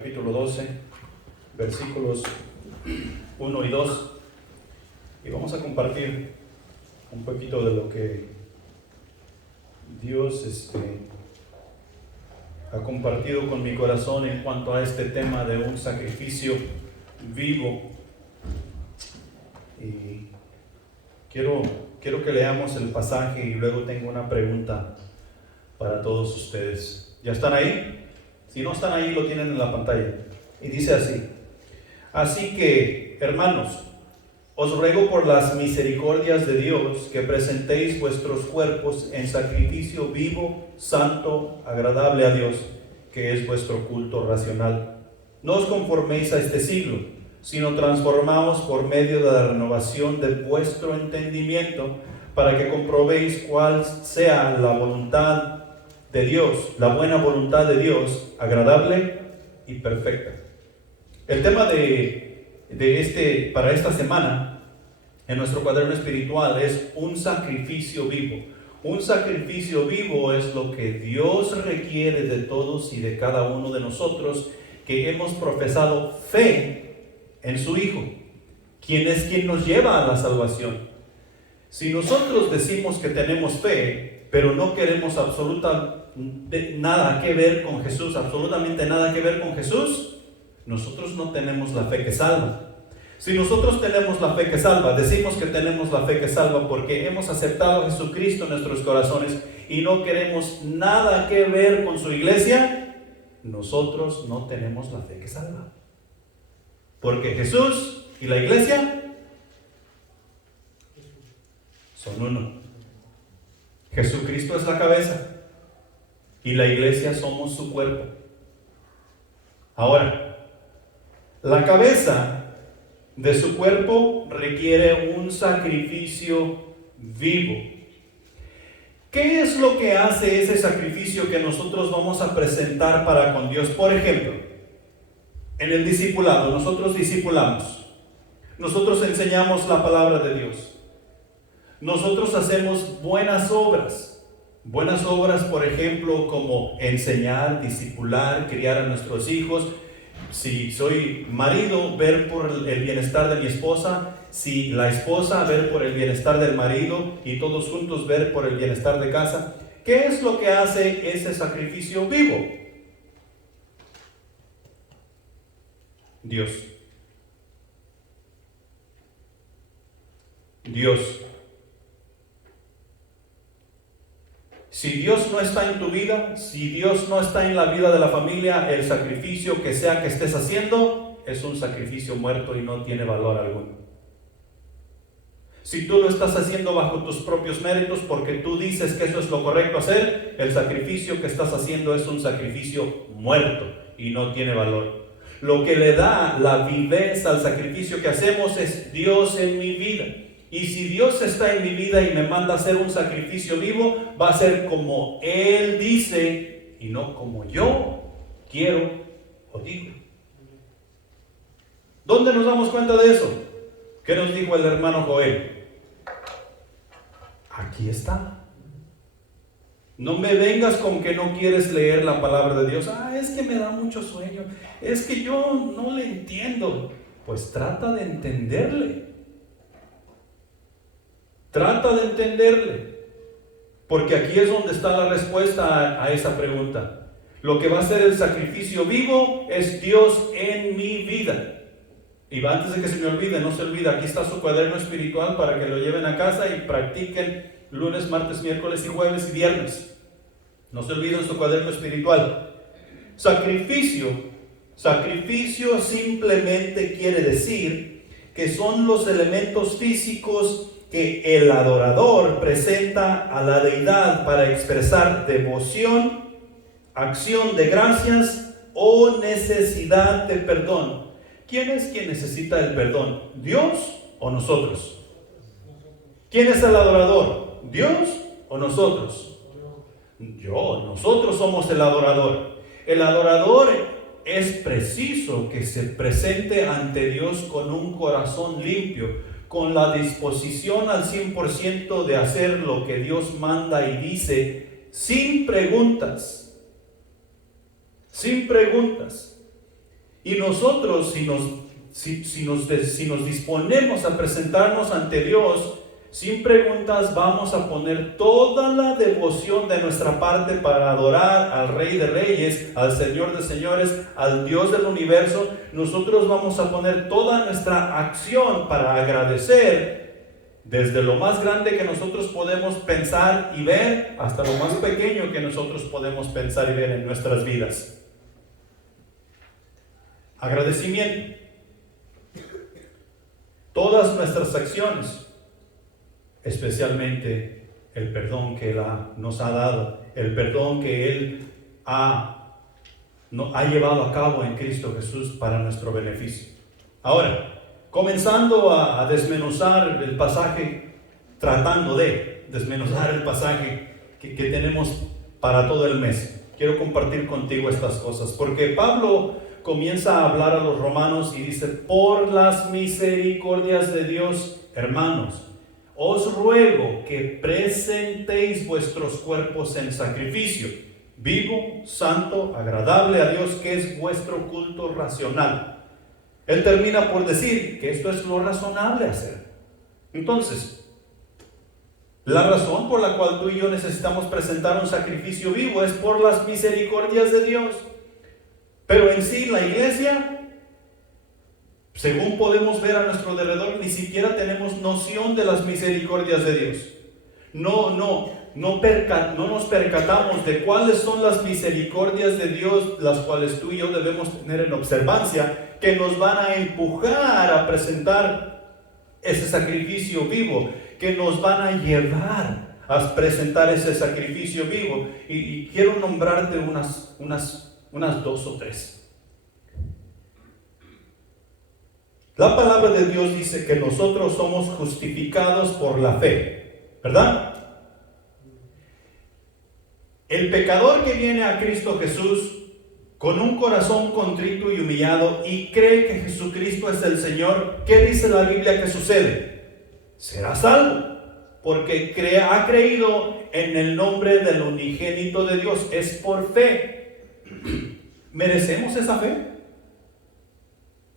Capítulo 12, versículos 1 y 2, y vamos a compartir un poquito de lo que Dios ha compartido con mi corazón en cuanto a este tema de un sacrificio vivo. Y quiero que leamos el pasaje y luego tengo una pregunta para todos ustedes. ¿Ya están ahí? Si no están ahí, lo tienen en la pantalla. Y dice así: así que, hermanos, os ruego por las misericordias de Dios que presentéis vuestros cuerpos en sacrificio vivo, santo, agradable a Dios, que es vuestro culto racional. No os conforméis a este siglo, sino transformaos por medio de la renovación de vuestro entendimiento, para que comprobéis cuál sea la voluntad de Dios, la buena voluntad de Dios, agradable y perfecta. El tema para esta semana en nuestro cuaderno espiritual es un sacrificio vivo. Un sacrificio vivo es lo que Dios requiere de todos y de cada uno de nosotros que hemos profesado fe en su Hijo, quien es quien nos lleva a la salvación. Si nosotros decimos que tenemos fe, pero no queremos nada que ver con Jesús, absolutamente nada que ver con Jesús, nosotros no tenemos la fe que salva. Si nosotros tenemos la fe que salva, decimos que tenemos la fe que salva porque hemos aceptado a Jesucristo en nuestros corazones y no queremos nada que ver con su iglesia, nosotros no tenemos la fe que salva. Porque Jesús y la iglesia son uno. Jesucristo es la cabeza y la iglesia somos su cuerpo. Ahora, la cabeza de su cuerpo requiere un sacrificio vivo. ¿Qué es lo que hace ese sacrificio que nosotros vamos a presentar para con Dios? Por ejemplo, en el discipulado, nosotros discipulamos, nosotros enseñamos la palabra de Dios. Nosotros hacemos buenas obras, por ejemplo, como enseñar, discipular, criar a nuestros hijos. Si soy marido, ver por el bienestar de mi esposa. Si la esposa, ver por el bienestar del marido, y todos juntos ver por el bienestar de casa. ¿Qué es lo que hace ese sacrificio vivo? Dios. Si Dios no está en tu vida, si Dios no está en la vida de la familia, el sacrificio que sea que estés haciendo es un sacrificio muerto y no tiene valor alguno. Si tú lo estás haciendo bajo tus propios méritos porque tú dices que eso es lo correcto hacer, el sacrificio que estás haciendo es un sacrificio muerto y no tiene valor. Lo que le da la viveza al sacrificio que hacemos es Dios en mi vida. Y si Dios está en mi vida y me manda a hacer un sacrificio vivo, va a ser como Él dice y no como yo quiero o digo. ¿Dónde nos damos cuenta de eso? ¿Qué nos dijo el hermano Joel? Aquí está. No me vengas con que no quieres leer la palabra de Dios. Es que me da mucho sueño. Es que yo no le entiendo. Pues trata de entenderle. Trata de entenderle, porque aquí es donde está la respuesta a esa pregunta. Lo que va a ser el sacrificio vivo es Dios en mi vida. Y antes de que se me olvide, no se olvide, aquí está su cuaderno espiritual para que lo lleven a casa y practiquen lunes, martes, miércoles y jueves y viernes. No se olviden su cuaderno espiritual. Sacrificio simplemente quiere decir que son los elementos físicos que el adorador presenta a la deidad para expresar devoción, acción de gracias o necesidad de perdón. ¿Quién es quien necesita el perdón? ¿Dios o nosotros? ¿Quién es el adorador? ¿Dios o nosotros? Nosotros somos el adorador. El adorador es preciso que se presente ante Dios con un corazón limpio, con la disposición al 100% de hacer lo que Dios manda y dice, sin preguntas. Y nosotros, si nos disponemos a presentarnos ante Dios, sin preguntas, vamos a poner toda la devoción de nuestra parte para adorar al Rey de Reyes, al Señor de Señores, al Dios del universo. Nosotros vamos a poner toda nuestra acción para agradecer, desde lo más grande que nosotros podemos pensar y ver, hasta lo más pequeño que nosotros podemos pensar y ver en nuestras vidas. Agradecimiento. Todas nuestras acciones, especialmente el perdón que Él nos ha dado, el perdón que Él ha llevado a cabo en Cristo Jesús para nuestro beneficio. Ahora, comenzando a desmenuzar el pasaje, tratando de desmenuzar el pasaje que tenemos para todo el mes, quiero compartir contigo estas cosas, porque Pablo comienza a hablar a los romanos y dice: por las misericordias de Dios, hermanos, os ruego que presentéis vuestros cuerpos en sacrificio vivo, santo, agradable a Dios, que es vuestro culto racional. Él termina por decir que esto es lo razonable hacer. Entonces, la razón por la cual tú y yo necesitamos presentar un sacrificio vivo es por las misericordias de Dios. Pero en sí, la iglesia, según podemos ver a nuestro alrededor, ni siquiera tenemos noción de las misericordias de Dios. No nos percatamos de cuáles son las misericordias de Dios, las cuales tú y yo debemos tener en observancia, que nos van a empujar a presentar ese sacrificio vivo, que nos van a llevar a presentar ese sacrificio vivo. Y quiero nombrarte unas dos o tres. La palabra de Dios dice que nosotros somos justificados por la fe, ¿verdad? El pecador que viene a Cristo Jesús con un corazón contrito y humillado y cree que Jesucristo es el Señor, ¿qué dice la Biblia que sucede? Será salvo, porque ha creído en el nombre del unigénito de Dios. Es por fe. ¿Merecemos esa fe?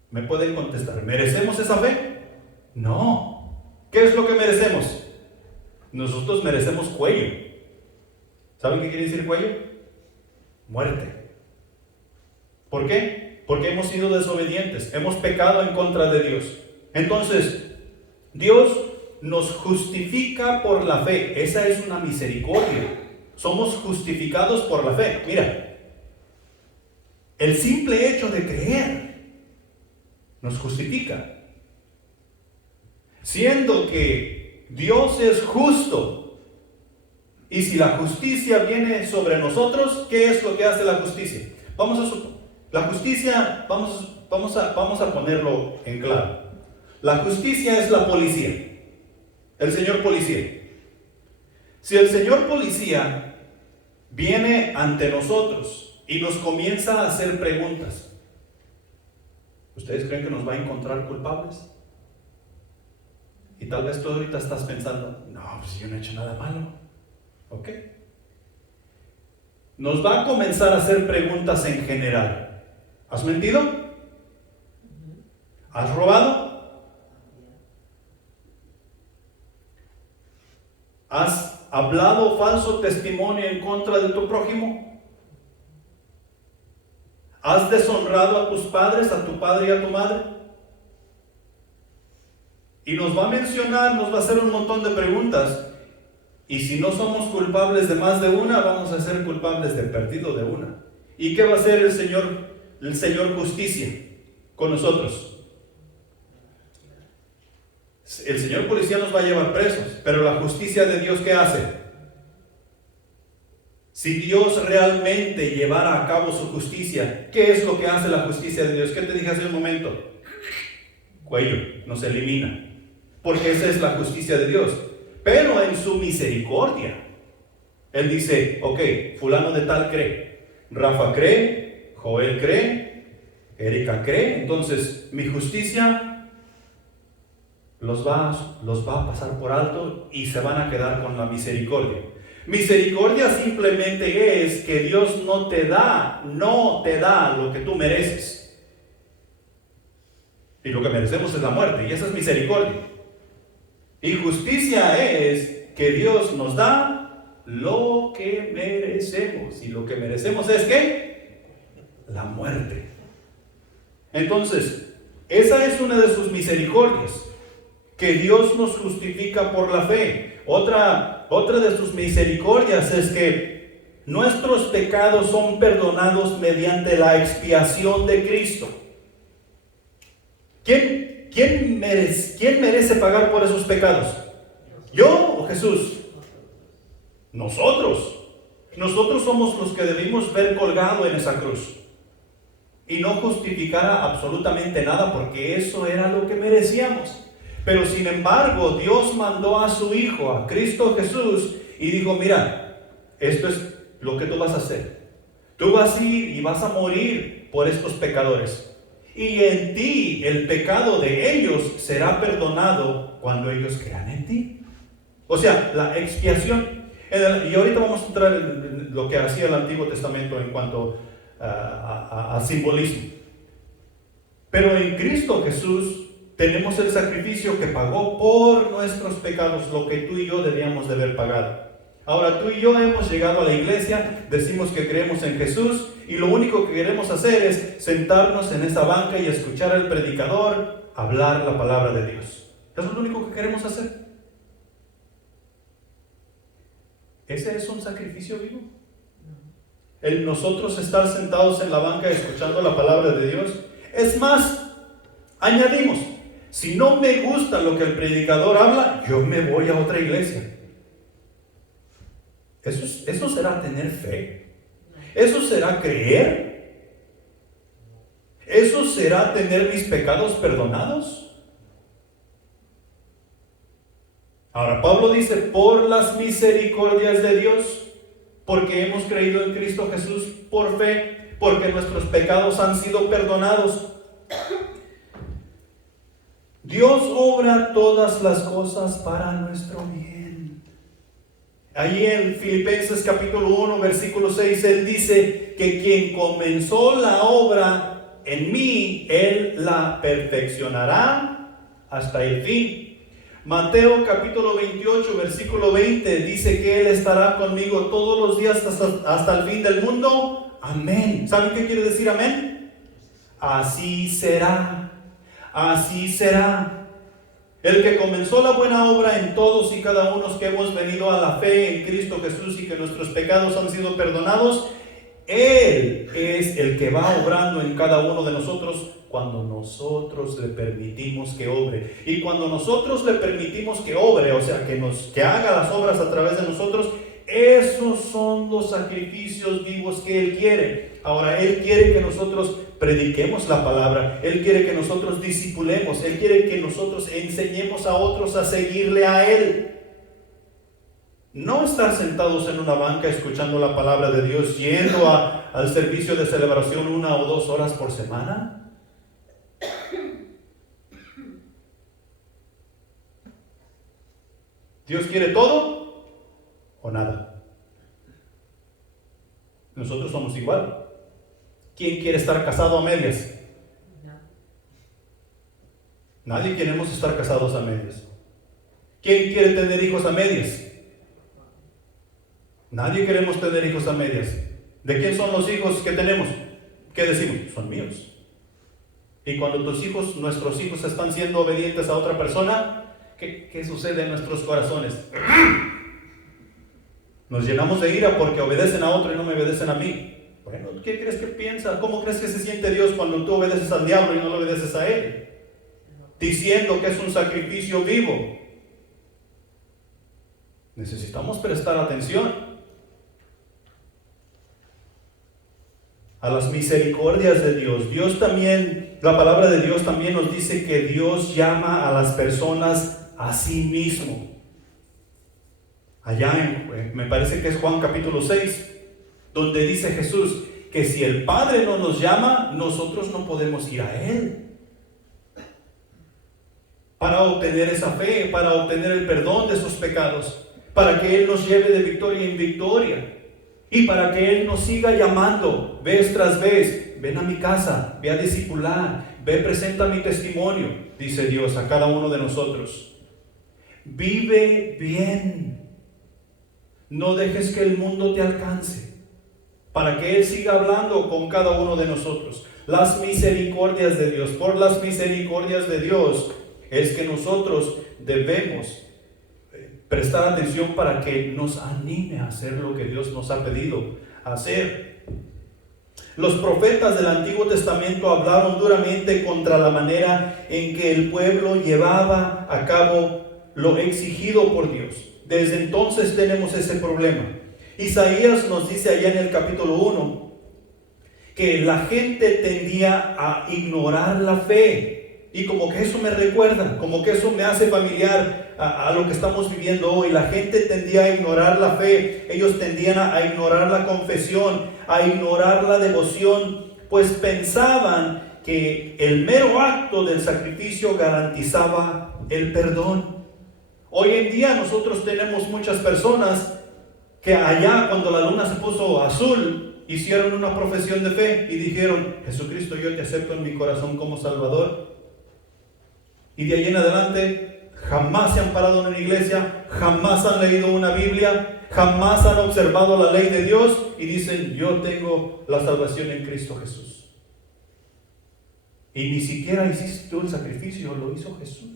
¿Me pueden contestar? ¿Merecemos esa fe? No. ¿Qué es lo que merecemos? Nosotros merecemos cuello. ¿Saben qué quiere decir cuello? Muerte. ¿Por qué? Porque hemos sido desobedientes, hemos pecado en contra de Dios. Entonces, Dios nos justifica por la fe. Esa es una misericordia. Somos justificados por la fe. Mira, el simple hecho de creer nos justifica. Siendo que Dios es justo, y si la justicia viene sobre nosotros, ¿qué es lo que hace la justicia? La justicia, vamos a ponerlo en claro. La justicia es la policía, el señor policía. Si el señor policía viene ante nosotros y nos comienza a hacer preguntas, ¿ustedes creen que nos va a encontrar culpables? Y tal vez tú ahorita estás pensando: no, pues yo no he hecho nada malo. ¿Ok? Nos va a comenzar a hacer preguntas en general. ¿Has mentido? ¿Has robado? ¿Has hablado falso testimonio en contra de tu prójimo? ¿Has deshonrado a tus padres, a tu padre y a tu madre? Y nos va a mencionar, nos va a hacer un montón de preguntas. Y si no somos culpables de más de una, vamos a ser culpables de perdido de una. ¿Y qué va a hacer el Señor Justicia con nosotros? El Señor Policía nos va a llevar presos, pero la justicia de Dios, ¿qué hace? Si Dios realmente llevara a cabo su justicia, ¿qué es lo que hace la justicia de Dios? ¿Qué te dije hace un momento? Cuello, nos elimina. Porque esa es la justicia de Dios. Pero en su misericordia, Él dice: ok, fulano de tal cree, Rafa cree, Joel cree, Erika cree. Entonces mi justicia los va a pasar por alto y se van a quedar con la misericordia. Misericordia simplemente es que Dios no te da lo que tú mereces. Y lo que merecemos es la muerte, y esa es misericordia. Y justicia es que Dios nos da lo que merecemos. Y lo que merecemos es ¿qué? La muerte. Entonces, esa es una de sus misericordias, que Dios nos justifica por la fe. Otra de sus misericordias es que nuestros pecados son perdonados mediante la expiación de Cristo. ¿Quién merece pagar por esos pecados? ¿Yo o Jesús? Nosotros. Nosotros somos los que debimos ver colgado en esa cruz y no justificara absolutamente nada, porque eso era lo que merecíamos. Pero sin embargo, Dios mandó a su Hijo, a Cristo Jesús, y dijo: mira, esto es lo que tú vas a hacer. Tú vas a ir y vas a morir por estos pecadores. Y en ti el pecado de ellos será perdonado cuando ellos crean en ti. O sea, la expiación. Y ahorita vamos a entrar en lo que hacía el Antiguo Testamento en cuanto a simbolismo. Pero en Cristo Jesús tenemos el sacrificio que pagó por nuestros pecados, lo que tú y yo debíamos de haber pagado. Ahora tú y yo hemos llegado a la iglesia, decimos que creemos en Jesús, y lo único que queremos hacer es sentarnos en esa banca y escuchar al predicador hablar la palabra de Dios. Eso es lo único que queremos hacer. ¿Ese es un sacrificio vivo? El nosotros estar sentados en la banca escuchando la palabra de Dios. Es más, añadimos: si no me gusta lo que el predicador habla, yo me voy a otra iglesia. ¿Eso será tener fe? ¿Eso será creer? ¿Eso será tener mis pecados perdonados? Ahora Pablo dice: por las misericordias de Dios, porque hemos creído en Cristo Jesús por fe, porque nuestros pecados han sido perdonados. Dios obra todas las cosas para nuestro bien. Ahí en Filipenses capítulo 1, versículo 6, Él dice que quien comenzó la obra en mí, Él la perfeccionará hasta el fin. Mateo capítulo 28, versículo 20, dice que Él estará conmigo todos los días hasta el fin del mundo. Amén. ¿Saben qué quiere decir amén? Así será. Así será. El que comenzó la buena obra en todos y cada uno que hemos venido a la fe en Cristo Jesús y que nuestros pecados han sido perdonados, Él es el que va obrando en cada uno de nosotros cuando nosotros le permitimos que obre. Y cuando nosotros le permitimos que obre, o sea, que haga las obras a través de nosotros, esos son los sacrificios vivos que Él quiere. Ahora, Él quiere que nosotros prediquemos la palabra. Él quiere que nosotros discipulemos. Él quiere que nosotros enseñemos a otros a seguirle a Él. No estar sentados en una banca escuchando la palabra de Dios, yendo al servicio de celebración 1 o 2 horas por semana. ¿Dios quiere todo o nada? Nosotros somos igual. ¿Quién quiere estar casado a medias? Nadie queremos estar casados a medias. ¿Quién quiere tener hijos a medias? Nadie queremos tener hijos a medias. ¿De quién son los hijos que tenemos? ¿Qué decimos? Son míos. Y cuando nuestros hijos están siendo obedientes a otra persona, ¿qué sucede en nuestros corazones? Nos llenamos de ira porque obedecen a otro y no me obedecen a mí. Bueno, ¿qué crees que piensa? ¿Cómo crees que se siente Dios cuando tú obedeces al diablo y no le obedeces a Él? Diciendo que es un sacrificio vivo. Necesitamos prestar atención a las misericordias de Dios. Dios también, la palabra de Dios también nos dice que Dios llama a las personas a sí mismo. Allá me parece que es Juan capítulo 6, donde dice Jesús que si el Padre no nos llama, nosotros no podemos ir a Él. Para obtener esa fe, para obtener el perdón de sus pecados, para que Él nos lleve de victoria en victoria. Y para que Él nos siga llamando vez tras vez, ven a mi casa, ve a discipular, ve, presenta mi testimonio, dice Dios a cada uno de nosotros. Vive bien. No dejes que el mundo te alcance, para que Él siga hablando con cada uno de nosotros. Las misericordias de Dios, por las misericordias de Dios, es que nosotros debemos prestar atención para que nos anime a hacer lo que Dios nos ha pedido hacer. Los profetas del Antiguo Testamento hablaron duramente contra la manera en que el pueblo llevaba a cabo lo exigido por Dios. Desde entonces tenemos ese problema. Isaías nos dice allá en el capítulo 1 que la gente tendía a ignorar la fe. Y como que eso me recuerda, como que eso me hace familiar a lo que estamos viviendo hoy. La gente tendía a ignorar la fe. Ellos tendían a ignorar la confesión, a ignorar la devoción, pues pensaban que el mero acto del sacrificio garantizaba el perdón. Hoy en día nosotros tenemos muchas personas que allá cuando la luna se puso azul, hicieron una profesión de fe y dijeron: Jesucristo, yo te acepto en mi corazón como Salvador. Y de ahí en adelante jamás se han parado en una iglesia, jamás han leído una Biblia, jamás han observado la ley de Dios y dicen: yo tengo la salvación en Cristo Jesús. Y ni siquiera hiciste tú el sacrificio, lo hizo Jesús.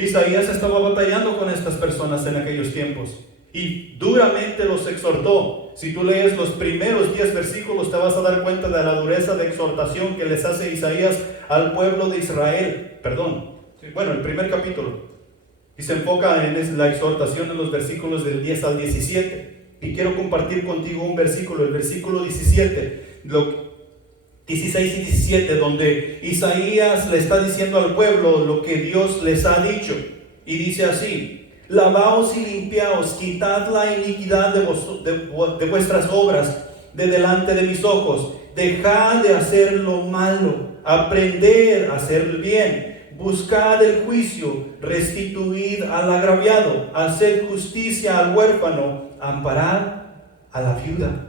Isaías estaba batallando con estas personas en aquellos tiempos y duramente los exhortó. Si tú lees los primeros 10 versículos te vas a dar cuenta de la dureza de exhortación que les hace Isaías al pueblo de Israel. El primer capítulo. Y se enfoca en la exhortación en los versículos del 10 al 17. Y quiero compartir contigo un versículo, el versículo 16 y 17, donde Isaías le está diciendo al pueblo lo que Dios les ha dicho. Y dice así: lavaos y limpiaos, quitad la iniquidad de vuestras obras de delante de mis ojos. Dejad de hacer lo malo, aprended a hacer el bien. Buscad el juicio, restituid al agraviado, haced justicia al huérfano, amparad a la viuda.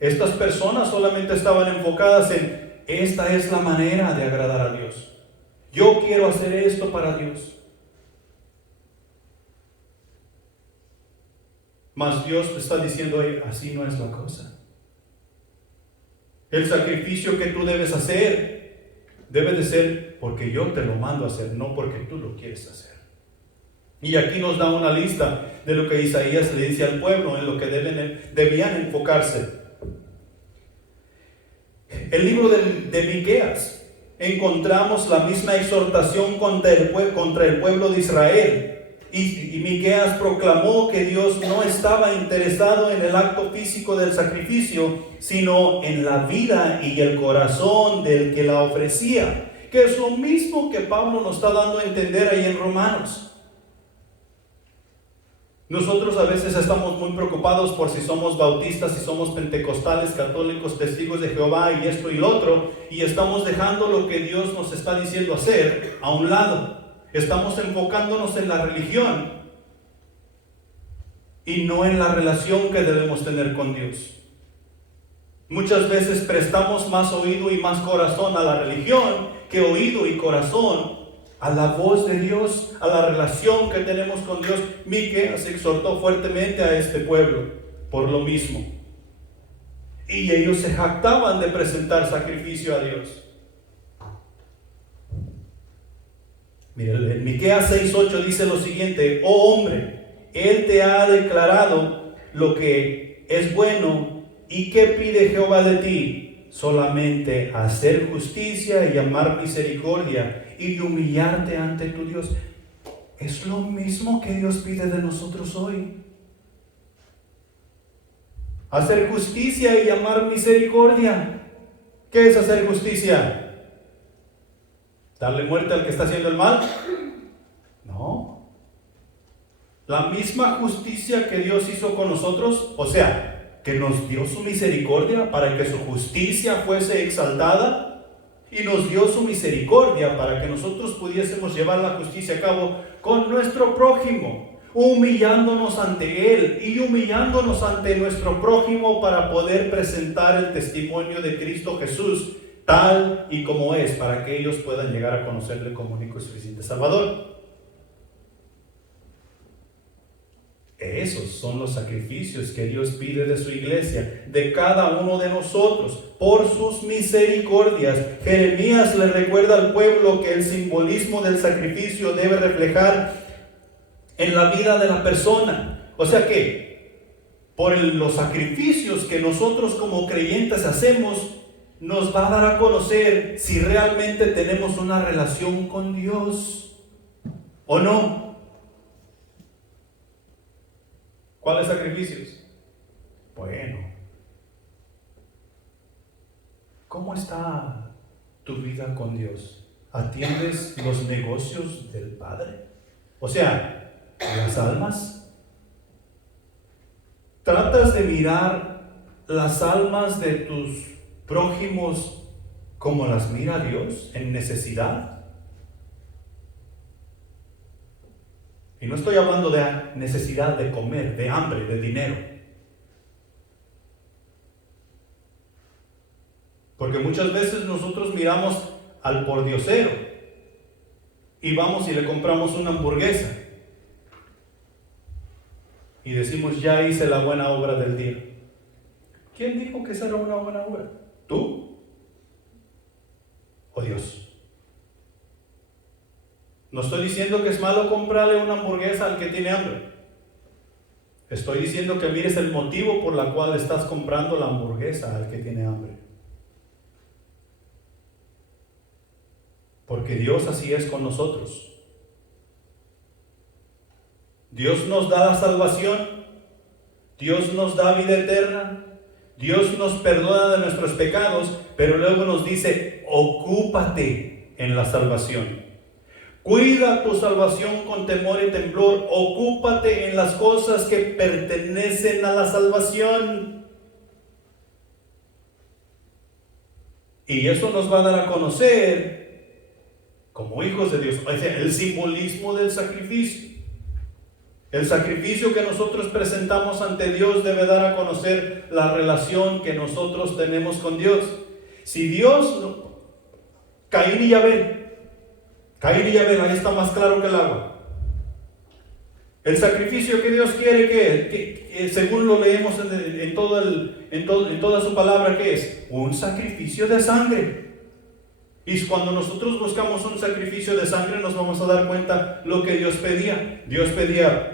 Estas personas solamente estaban enfocadas en: esta es la manera de agradar a Dios. Yo quiero hacer esto para Dios. Mas Dios te está diciendo: así no es la cosa. El sacrificio que tú debes hacer debe de ser porque yo te lo mando a hacer, no porque tú lo quieres hacer. Y aquí nos da una lista de lo que Isaías le dice al pueblo, en lo que debían enfocarse. El libro de Miqueas, encontramos la misma exhortación contra el pueblo de Israel. Y Miqueas proclamó que Dios no estaba interesado en el acto físico del sacrificio, sino en la vida y el corazón del que la ofrecía, que es lo mismo que Pablo nos está dando a entender ahí en Romanos. Nosotros a veces estamos muy preocupados por si somos bautistas, si somos pentecostales, católicos, testigos de Jehová y esto y lo otro, y estamos dejando lo que Dios nos está diciendo hacer a un lado. Estamos enfocándonos en la religión y no en la relación que debemos tener con Dios. Muchas veces prestamos más oído y más corazón a la religión que oído y corazón a la voz de Dios, a la relación que tenemos con Dios. Miqueas exhortó fuertemente a este pueblo por lo mismo. Y ellos se jactaban de presentar sacrificio a Dios. Mira, en Miqueas 6:8 dice lo siguiente: oh hombre, Él te ha declarado lo que es bueno, ¿y qué pide Jehová de ti? Solamente hacer justicia y amar misericordia y humillarte ante tu Dios. Es lo mismo que Dios pide de nosotros hoy. Hacer justicia y amar misericordia. ¿Qué es hacer justicia? ¿Darle muerte al que está haciendo el mal? No. La misma justicia que Dios hizo con nosotros, o sea, que nos dio su misericordia para que su justicia fuese exaltada, y nos dio su misericordia para que nosotros pudiésemos llevar la justicia a cabo con nuestro prójimo. humillándonos ante Él y humillándonos ante nuestro prójimo para poder presentar el testimonio de Cristo Jesús tal y como es, para que ellos puedan llegar a conocerle como único y suficiente Salvador. Esos son los sacrificios que Dios pide de su iglesia, de cada uno de nosotros, por sus misericordias. Jeremías le recuerda al pueblo que el simbolismo del sacrificio debe reflejar en la vida de la persona. O sea que, por los sacrificios que nosotros como creyentes hacemos, nos va a dar a conocer si realmente tenemos una relación con Dios o no. ¿Cuáles sacrificios? Bueno, ¿cómo está tu vida con Dios? ¿Atiendes los negocios del Padre? O sea, las almas. ¿Tratas de mirar las almas de tus prójimos como las mira Dios, en necesidad? Y no estoy hablando de necesidad de comer, de hambre, de dinero. Porque muchas veces nosotros miramos al pordiosero y vamos y le compramos una hamburguesa y decimos, ya hice la buena obra del día. ¿Quién dijo que esa era una buena obra? ¿Tú o Dios? No estoy diciendo que es malo comprarle una hamburguesa al que tiene hambre. Estoy diciendo que mires el motivo por la cual estás comprando la hamburguesa al que tiene hambre. Porque Dios así es con nosotros. Dios nos da la salvación. Dios nos da vida eterna. Dios nos perdona de nuestros pecados, pero luego nos dice, ocúpate en la salvación. Cuida tu salvación con temor y temblor. Ocúpate en las cosas que pertenecen a la salvación. Y eso nos va a dar a conocer, como hijos de Dios, el simbolismo del sacrificio. El sacrificio que nosotros presentamos ante Dios debe dar a conocer la relación que nosotros tenemos con Dios. Si Dios, Caín y Abel, ahí está más claro que el agua. El sacrificio que Dios quiere que según lo leemos en toda su palabra, ¿qué es? Un sacrificio de sangre. Y cuando nosotros buscamos un sacrificio de sangre, nos vamos a dar cuenta lo que Dios pedía. Dios pedía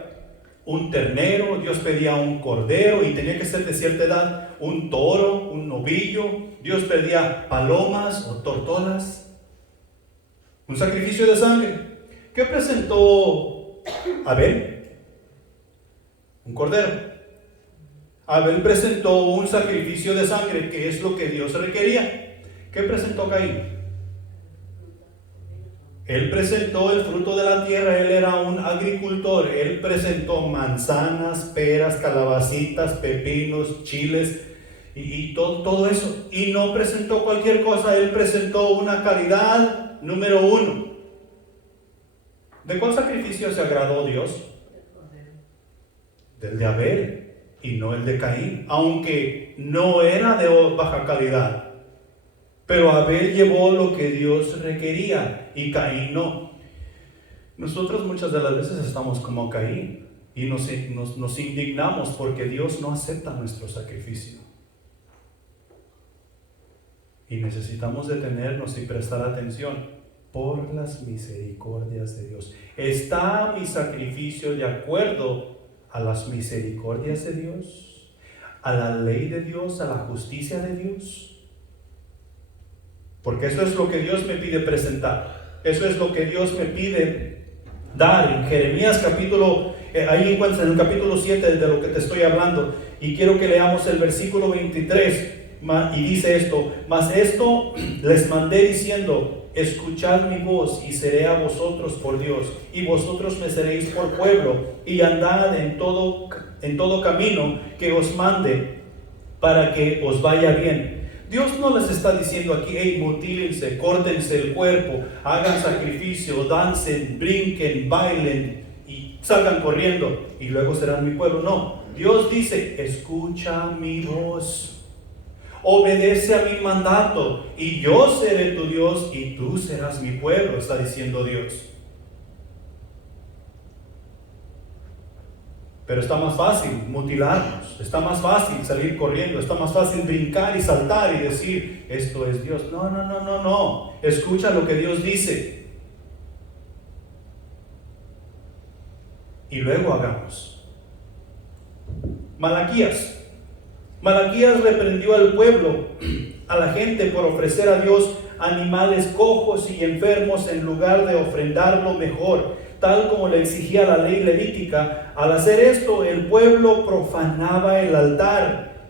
un ternero, Dios pedía un cordero, y tenía que ser de cierta edad, un toro, un novillo. Dios pedía palomas o tortolas. Un sacrificio de sangre. ¿Qué presentó Abel? Un cordero. Abel presentó un sacrificio de sangre, que es lo que Dios requería. ¿Qué presentó Caín? Él presentó el fruto de la tierra. Él era un agricultor. Él presentó manzanas, peras, calabacitas, pepinos, chiles y todo eso. Y no presentó cualquier cosa. Él presentó una calidad número 1. ¿De cuál sacrificio se agradó Dios? Del de Abel y no el de Caín, aunque no era de baja calidad. Pero Abel llevó lo que Dios requería y Caín no. Nosotros muchas de las veces estamos como Caín y nos indignamos porque Dios no acepta nuestro sacrificio. Y necesitamos detenernos y prestar atención por las misericordias de Dios. ¿Está mi sacrificio de acuerdo a las misericordias de Dios? ¿A la ley de Dios? ¿A la justicia de Dios? Porque eso es lo que Dios me pide presentar. Eso es lo que Dios me pide dar. En Jeremías capítulo, ahí encuentras en el capítulo 7 de lo que te estoy hablando. Y quiero que leamos el versículo 23. Y dice esto: mas esto les mandé diciendo, escuchad mi voz y seré a vosotros por Dios, y vosotros me seréis por pueblo, y andad en todo camino que os mande, para que os vaya bien. Dios no les está diciendo aquí, hey, mutílense, córtense el cuerpo, hagan sacrificio, dancen, brinquen, bailen, y salgan corriendo y luego serán mi pueblo. No, Dios dice, escucha mi voz, obedece a mi mandato y yo seré tu Dios y tú serás mi pueblo, está diciendo Dios. Pero está más fácil mutilarnos, está más fácil salir corriendo, está más fácil brincar y saltar y decir, esto es Dios. No. Escucha lo que Dios dice. Y luego hagamos. Malaquías reprendió al pueblo, a la gente, por ofrecer a Dios animales cojos y enfermos en lugar de ofrendarlo mejor, tal como le exigía la ley levítica. Al hacer esto, el pueblo profanaba el altar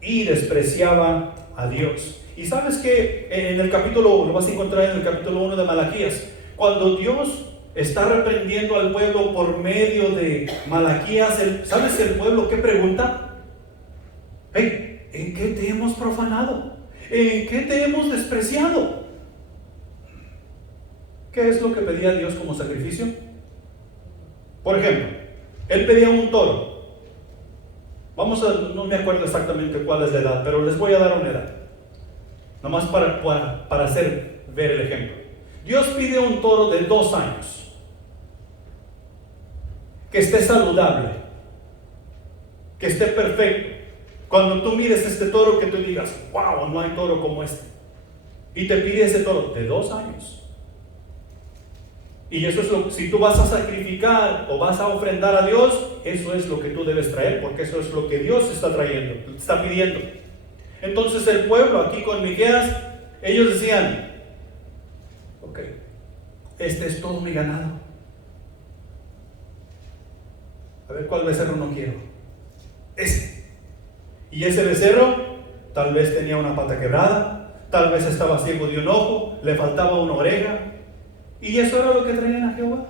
y despreciaba a Dios. Y sabes que en el capítulo, lo vas a encontrar en el capítulo 1 de Malaquías, cuando Dios está reprendiendo al pueblo por medio de Malaquías, ¿sabes el pueblo qué pregunta? Hey, ¿en qué te hemos profanado? ¿En qué te hemos despreciado? ¿Qué es lo que pedía Dios como sacrificio? Por ejemplo, Él pedía un toro. No me acuerdo exactamente cuál es la edad, pero les voy a dar una edad. Nomás para hacer ver el ejemplo. Dios pide un toro de 2 años, que esté saludable, que esté perfecto. Cuando tú mires este toro, que tú digas, wow, no hay toro como este. Y te pide ese toro de 2 años. Y eso es si tú vas a sacrificar o vas a ofrendar a Dios, eso es lo que tú debes traer, porque eso es lo que Dios está trayendo, te está pidiendo. Entonces el pueblo aquí con Miqueas, ellos decían, ok, este es todo mi ganado. A ver cuál becerro no quiero. Y ese becerro tal vez tenía una pata quebrada, tal vez estaba ciego de un ojo, le faltaba una oreja. Y eso era lo que traían a Jehová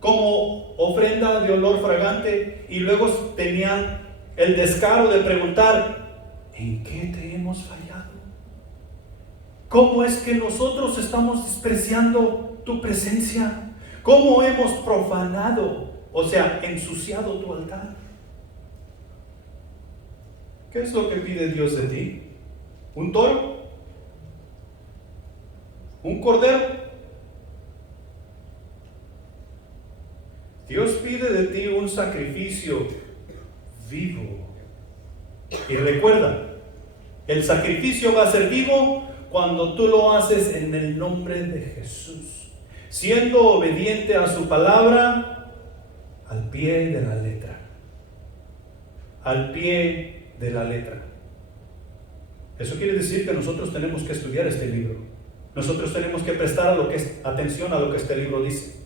como ofrenda de olor fragante. Y luego tenían el descaro de preguntar, ¿en qué te hemos fallado? ¿Cómo es que nosotros estamos despreciando tu presencia? ¿Cómo hemos profanado, o sea, ensuciado tu altar? ¿Qué es lo que pide Dios de ti? ¿Un toro? ¿Un cordero? Dios pide de ti un sacrificio vivo. Y recuerda, el sacrificio va a ser vivo cuando tú lo haces en el nombre de Jesús, siendo obediente a su palabra al pie de la letra. Al pie de la letra. Eso quiere decir que nosotros tenemos que estudiar este libro. Nosotros tenemos que prestar atención a lo que este libro dice.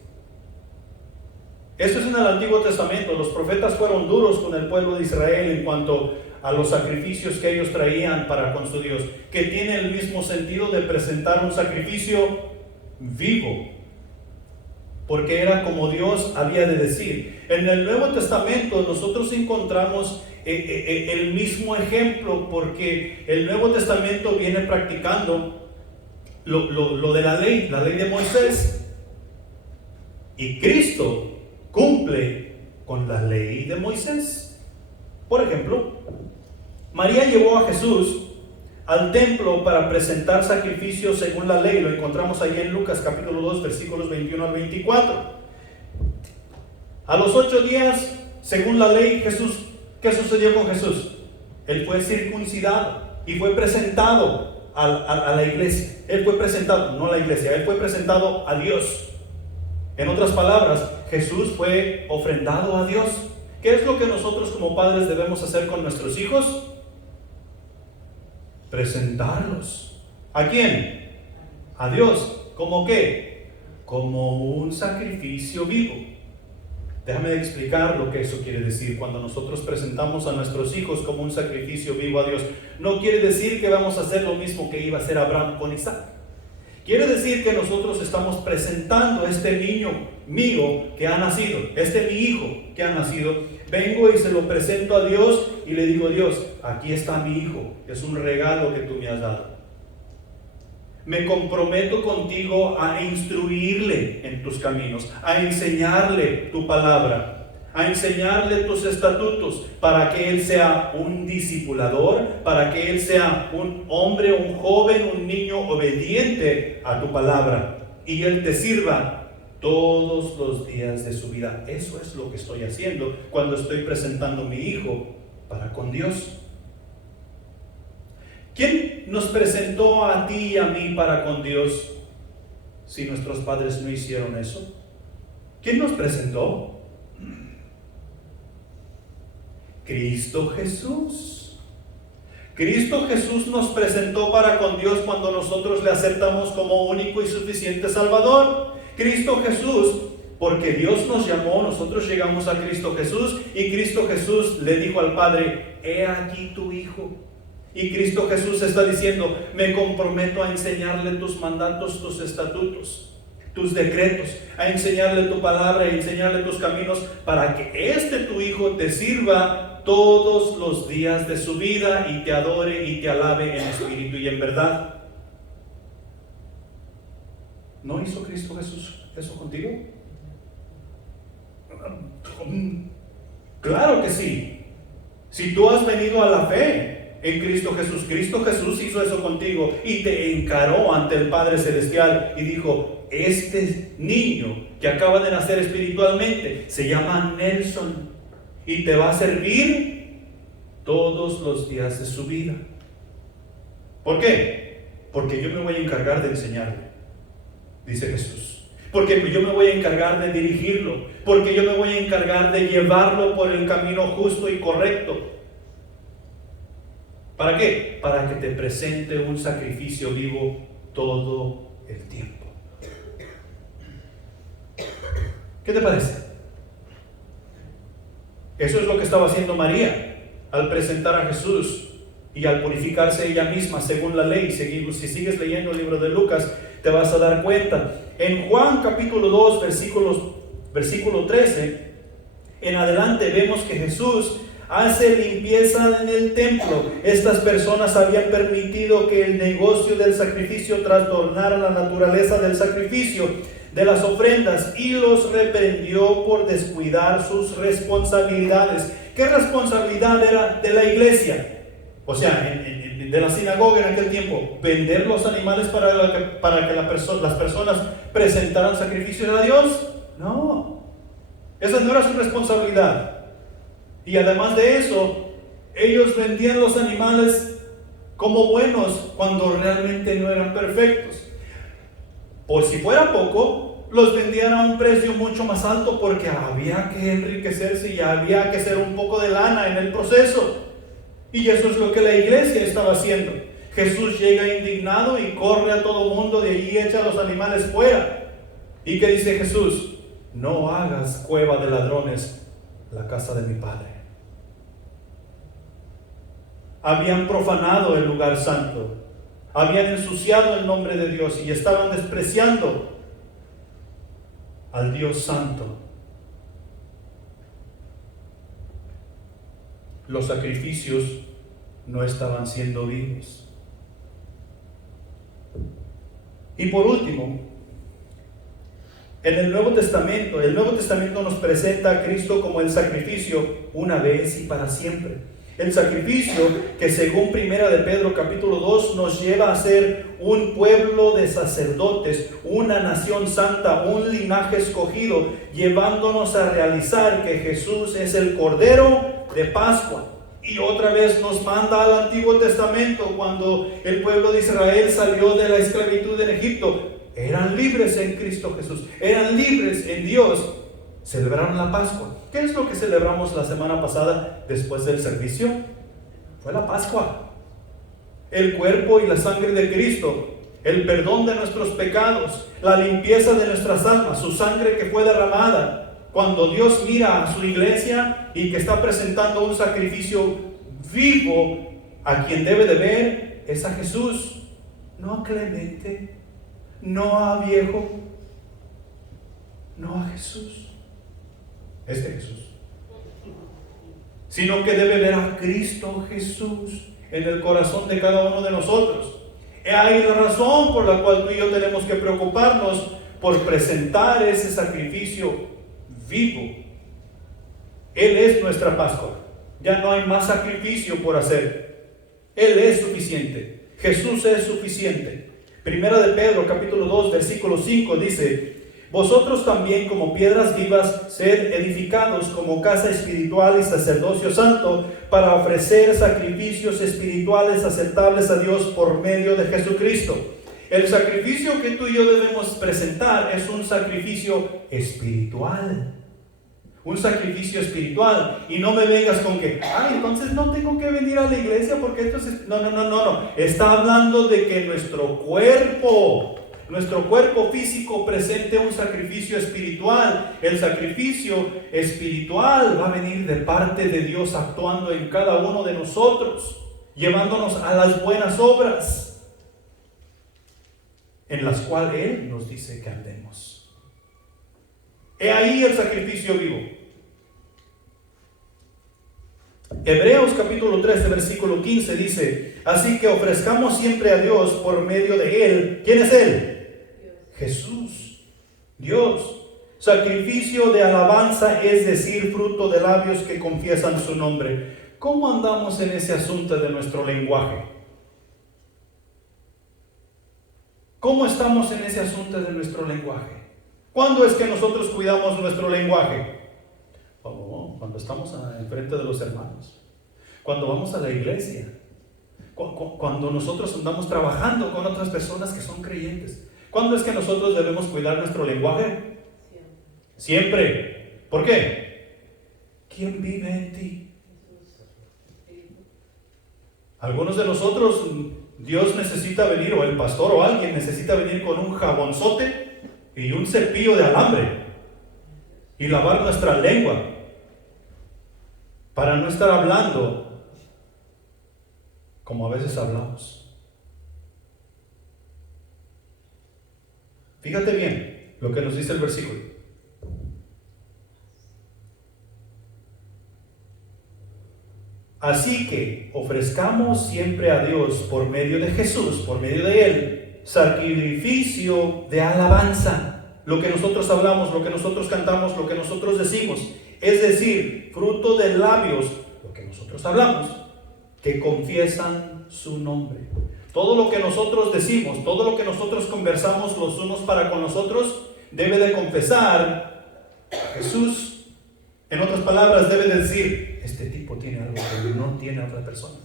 Esto es en el Antiguo Testamento. Los profetas fueron duros con el pueblo de Israel en cuanto a los sacrificios que ellos traían para con su Dios, que tiene el mismo sentido de presentar un sacrificio vivo, porque era como Dios había de decir. En el Nuevo Testamento nosotros encontramos el mismo ejemplo, porque el Nuevo Testamento viene practicando lo de la ley de Moisés, y Cristo cumple con la ley de Moisés. Por ejemplo, María llevó a Jesús al templo para presentar sacrificios según la ley. Lo encontramos ahí en Lucas capítulo 2 versículos 21 al 24. A los 8 días, según la ley, Jesús, ¿qué sucedió con Jesús? Él fue circuncidado y fue presentado a la iglesia. Él fue presentado, no a la iglesia, él fue presentado a Dios. En otras palabras, Jesús fue ofrendado a Dios. ¿Qué es lo que nosotros como padres debemos hacer con nuestros hijos? Presentarlos. ¿A quién? A Dios. ¿Cómo qué? Como un sacrificio vivo. Déjame explicar lo que eso quiere decir. Cuando nosotros presentamos a nuestros hijos como un sacrificio vivo a Dios, no quiere decir que vamos a hacer lo mismo que iba a hacer Abraham con Isaac. Quiere decir que nosotros estamos presentando este niño mío que ha nacido, mi hijo que ha nacido. Vengo y se lo presento a Dios y le digo, Dios, aquí está mi hijo, es un regalo que tú me has dado. Me comprometo contigo a instruirle en tus caminos, a enseñarle tu palabra, a enseñarle tus estatutos, para que él sea un discipulador, para que él sea un hombre, un joven, un niño obediente a tu palabra, y él te sirva todos los días de su vida. Eso es lo que estoy haciendo cuando estoy presentando a mi hijo para con Dios. ¿Quién nos presentó a ti y a mí para con Dios si nuestros padres no hicieron eso? ¿Quién nos presentó? Cristo Jesús. Cristo Jesús nos presentó para con Dios cuando nosotros le aceptamos como único y suficiente Salvador. Cristo Jesús, porque Dios nos llamó, nosotros llegamos a Cristo Jesús, y Cristo Jesús le dijo al Padre: he aquí tu Hijo. Y Cristo Jesús está diciendo: me comprometo a enseñarle tus mandatos, tus estatutos, tus decretos, a enseñarle tu palabra, a enseñarle tus caminos, para que tu Hijo te sirva todos los días de su vida y te adore y te alabe en espíritu y en verdad. ¿No hizo Cristo Jesús eso contigo? Claro que sí. Si tú has venido a la fe en Cristo Jesús, Cristo Jesús hizo eso contigo y te encaró ante el Padre Celestial y dijo: este niño que acaba de nacer espiritualmente se llama Nelson y te va a servir todos los días de su vida. ¿Por qué? Porque yo me voy a encargar de enseñarle, dice Jesús. Porque yo me voy a encargar de dirigirlo, porque yo me voy a encargar de llevarlo por el camino justo y correcto. ¿Para qué? Para que te presente un sacrificio vivo todo el tiempo. ¿Qué te parece? Eso es lo que estaba haciendo María al presentar a Jesús y al purificarse ella misma según la ley. Si sigues leyendo el libro de Lucas, te vas a dar cuenta. En Juan capítulo 2, versículo 13 en adelante, vemos que Jesús hace limpieza en el templo. Estas personas habían permitido que el negocio del sacrificio trastornara la naturaleza del sacrificio, de las ofrendas, y los reprendió por descuidar sus responsabilidades. ¿Qué responsabilidad era de la iglesia? O sea, de la sinagoga en aquel tiempo, vender los animales para que las personas presentaran sacrificios a Dios. No, esa no era su responsabilidad. Y además de eso, ellos vendían los animales como buenos cuando realmente no eran perfectos. Por si fuera poco, los vendían a un precio mucho más alto porque había que enriquecerse y había que hacer un poco de lana en el proceso. Y eso es lo que la iglesia estaba haciendo. Jesús llega indignado y corre a todo mundo de allí, echa a los animales fuera. ¿Y qué dice Jesús? No hagas cueva de ladrones la casa de mi Padre. Habían profanado el lugar santo, habían ensuciado el nombre de Dios y estaban despreciando al Dios santo. Los sacrificios no estaban siendo vivos. Y por último, en el Nuevo Testamento nos presenta a Cristo como el sacrificio una vez y para siempre. El sacrificio que, según Primera de Pedro capítulo 2, nos lleva a ser un pueblo de sacerdotes, una nación santa, un linaje escogido, llevándonos a realizar que Jesús es el Cordero de Pascua. Y otra vez nos manda al Antiguo Testamento, cuando el pueblo de Israel salió de la esclavitud en Egipto. Eran libres en Cristo Jesús, eran libres en Dios. Celebraron la Pascua. ¿Qué es lo que celebramos la semana pasada después del servicio? Fue la Pascua. El cuerpo y la sangre de Cristo, el perdón de nuestros pecados, la limpieza de nuestras almas, su sangre que fue derramada. Cuando Dios mira a su iglesia y que está presentando un sacrificio vivo, a quien debe de ver es a Jesús, no a Clemente, no a viejo, no a Jesús, Jesús, sino que debe ver a Cristo Jesús en el corazón de cada uno de nosotros. Hay la razón por la cual tú y yo tenemos que preocuparnos por presentar ese sacrificio vivo. Él es nuestra Pascua. Ya no hay más sacrificio por hacer. Él es suficiente. Jesús es suficiente. Primera de Pedro, capítulo 2, versículo 5 dice: vosotros también, como piedras vivas, sed edificados como casa espiritual y sacerdocio santo, para ofrecer sacrificios espirituales aceptables a Dios por medio de Jesucristo. El sacrificio que tú y yo debemos presentar es un sacrificio espiritual. Un sacrificio espiritual. Y no me vengas con que, entonces no tengo que venir a la iglesia porque esto es... No. Está hablando de que nuestro cuerpo físico presente un sacrificio espiritual. El sacrificio espiritual va a venir de parte de Dios actuando en cada uno de nosotros, llevándonos a las buenas obras en las cuales Él nos dice que andemos. He ahí el sacrificio vivo. Hebreos capítulo 13 versículo 15 dice: así que ofrezcamos siempre a Dios por medio de Él. ¿Quién es Él? Jesús, Dios. Sacrificio de alabanza, es decir, fruto de labios que confiesan su nombre. ¿Cómo andamos en ese asunto de nuestro lenguaje? ¿Cómo estamos en ese asunto de nuestro lenguaje? ¿Cuándo es que nosotros cuidamos nuestro lenguaje? Cuando estamos enfrente de los hermanos, cuando vamos a la iglesia, cuando nosotros andamos trabajando con otras personas que son creyentes. ¿Cuándo es que nosotros debemos cuidar nuestro lenguaje? Siempre. ¿Por qué? ¿Quién vive en ti? Algunos de nosotros, Dios necesita venir, o el pastor o alguien necesita venir con un jabonzote y un cepillo de alambre y lavar nuestra lengua para no estar hablando como a veces hablamos. Fíjate bien lo que nos dice el versículo. Así que ofrezcamos siempre a Dios por medio de Jesús, por medio de Él, sacrificio de alabanza. Lo que nosotros hablamos, lo que nosotros cantamos, lo que nosotros decimos. Es decir, fruto de labios, lo que nosotros hablamos, que confiesan su nombre. Todo lo que nosotros decimos, todo lo que nosotros conversamos los unos para con los otros, debe de confesar a Jesús. En otras palabras, debe de decir: este tipo tiene algo que no tiene otra persona.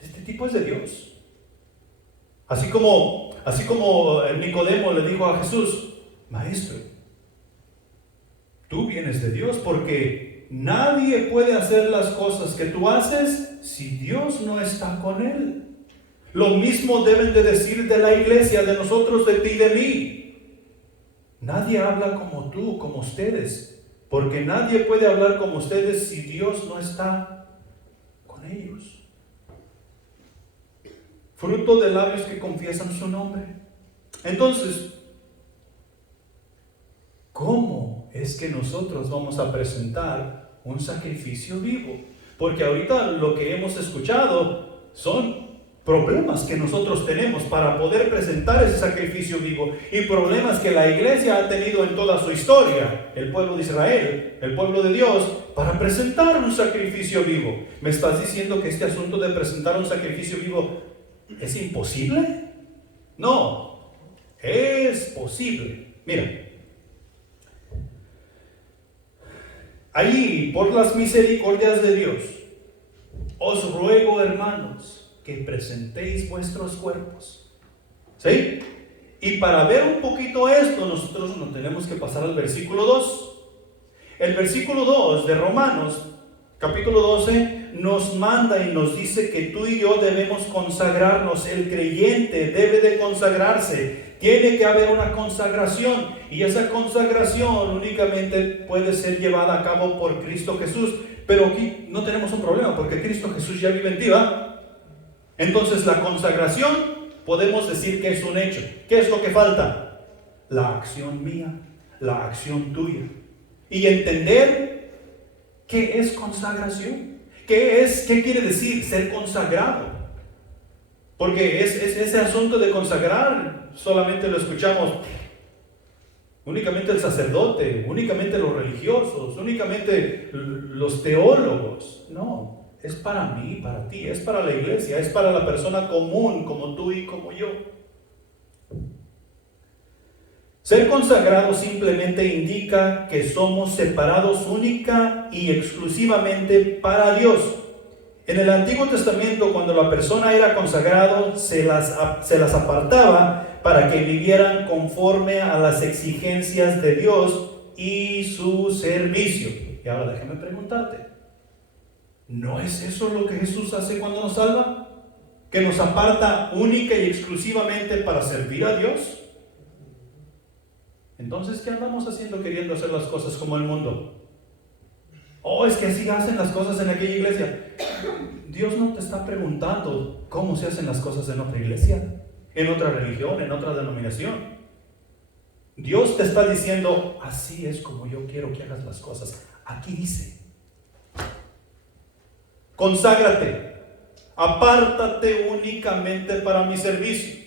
Este tipo es de Dios. Así como Nicodemo le dijo a Jesús: Maestro, tú vienes de Dios, porque nadie puede hacer las cosas que tú haces si Dios no está con él. Lo mismo deben de decir de la iglesia, de nosotros, de ti y de mí. Nadie habla como tú, como ustedes, porque nadie puede hablar como ustedes si Dios no está con ellos. Fruto de labios que confiesan su nombre. Entonces, ¿cómo es que nosotros vamos a presentar un sacrificio vivo? Porque ahorita lo que hemos escuchado son problemas que nosotros tenemos para poder presentar ese sacrificio vivo, y problemas que la iglesia ha tenido en toda su historia, el pueblo de Israel, el pueblo de Dios, para presentar un sacrificio vivo. ¿Me estás diciendo que este asunto de presentar un sacrificio vivo es imposible? No, es posible. Mira, ahí, por las misericordias de Dios, os ruego, hermanos, que presentéis vuestros cuerpos. ¿Sí? Y para ver un poquito esto, nosotros nos tenemos que pasar al versículo 2. El versículo 2 de Romanos, capítulo 12, nos manda y nos dice que tú y yo debemos consagrarnos. El creyente debe de consagrarse. Tiene que haber una consagración, y esa consagración únicamente puede ser llevada a cabo por Cristo Jesús. Pero aquí no tenemos un problema, porque Cristo Jesús ya vive en ti, ¿va? Entonces la consagración podemos decir que es un hecho. ¿Qué es lo que falta? La acción mía, la acción tuya. Y entender qué es consagración. ¿Qué quiere decir ser consagrado? Porque ese asunto de consagrar solamente lo escuchamos únicamente el sacerdote, únicamente los religiosos, únicamente los teólogos. No, es para mí, para ti, es para la iglesia, es para la persona común como tú y como yo. Ser consagrado simplemente indica que somos separados única y exclusivamente para Dios. En el Antiguo Testamento, cuando la persona era consagrado, se las apartaba para que vivieran conforme a las exigencias de Dios y su servicio. Y ahora déjame preguntarte, ¿no es eso lo que Jesús hace cuando nos salva? ¿Que nos aparta única y exclusivamente para servir a Dios? Entonces, ¿qué andamos haciendo queriendo hacer las cosas como el mundo? Oh, es que así hacen las cosas en aquella iglesia. Dios no te está preguntando cómo se hacen las cosas en otra iglesia, en otra religión, en otra denominación. Dios te está diciendo, así es como yo quiero que hagas las cosas. Aquí dice, conságrate, apártate únicamente para mi servicio.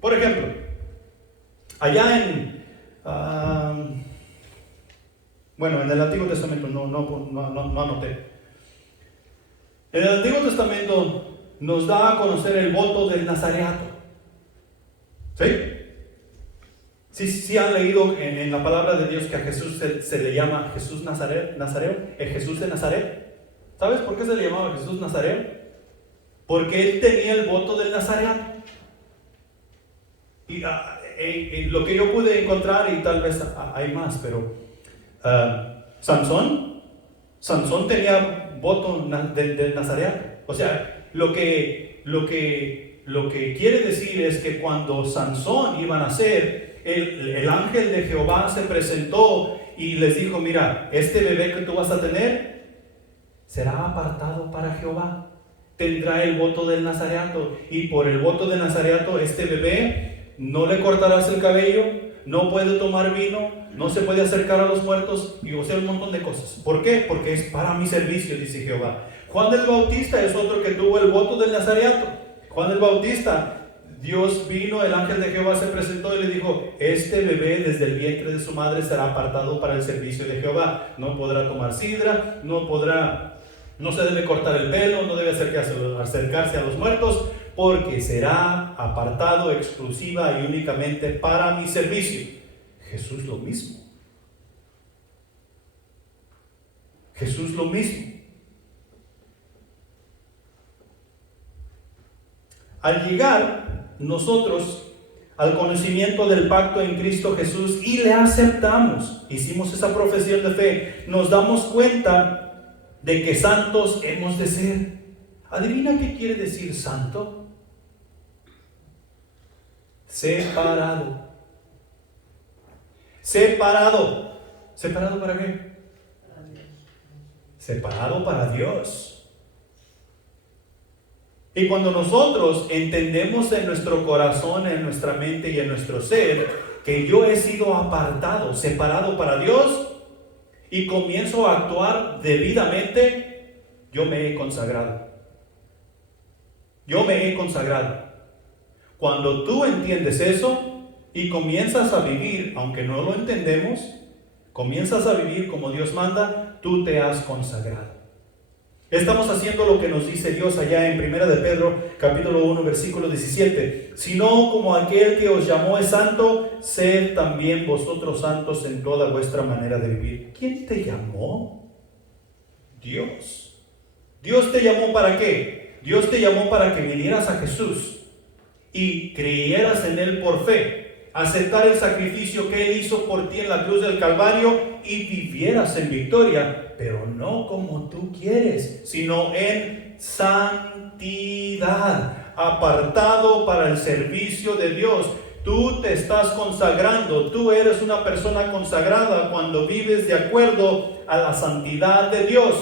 Por ejemplo, allá en el Antiguo Testamento no anoté. En el Antiguo Testamento nos da a conocer el voto del nazareato. ¿Sí? Sí han leído en la palabra de Dios que a Jesús se le llama Jesús Nazareo, el Jesús de Nazaret. ¿Sabes por qué se le llamaba Jesús Nazareo? Porque él tenía el voto del nazareato. Y lo que yo pude encontrar, y tal vez hay más, pero Sansón tenía voto del nazareato. O sea, lo que quiere decir es que cuando Sansón iba a nacer, el ángel de Jehová se presentó y les dijo, mira, este bebé que tú vas a tener será apartado para Jehová. Tendrá el voto del nazareato, y por el voto del nazareato este bebé no le cortarás el cabello, no puede tomar vino, no se puede acercar a los muertos, y o sea, un montón de cosas. ¿Por qué? Porque es para mi servicio, dice Jehová. Juan el Bautista es otro que tuvo el voto del nazareato. Juan el Bautista, Dios vino, el ángel de Jehová se presentó y le dijo, este bebé desde el vientre de su madre será apartado para el servicio de Jehová. No podrá tomar sidra, no se debe cortar el pelo, no debe acercarse a los muertos, porque será apartado exclusiva y únicamente para mi servicio. Jesús lo mismo. Jesús lo mismo. Al llegar nosotros al conocimiento del pacto en Cristo Jesús y le aceptamos, hicimos esa profesión de fe, nos damos cuenta de que santos hemos de ser. ¿Adivina qué quiere decir santo? Separado. Separado. ¿Separado para qué? Separado para Dios. Y cuando nosotros entendemos en nuestro corazón, en nuestra mente y en nuestro ser que yo he sido apartado, separado para Dios, y comienzo a actuar debidamente, yo me he consagrado. Yo me he consagrado. Cuando tú entiendes eso y comienzas a vivir, aunque no lo entendemos, comienzas a vivir como Dios manda, tú te has consagrado. Estamos haciendo lo que nos dice Dios allá en 1 de Pedro, capítulo 1, versículo 17. Sino como aquel que os llamó es santo, sed también vosotros santos en toda vuestra manera de vivir. ¿Quién te llamó? Dios. ¿Dios te llamó para qué? Dios te llamó para que vinieras a Jesús y creyeras en Él por fe, aceptar el sacrificio que Él hizo por ti en la cruz del Calvario y vivieras en victoria, pero no como tú quieres, sino en santidad, apartado para el servicio de Dios. Tú te estás consagrando, tú eres una persona consagrada cuando vives de acuerdo a la santidad de Dios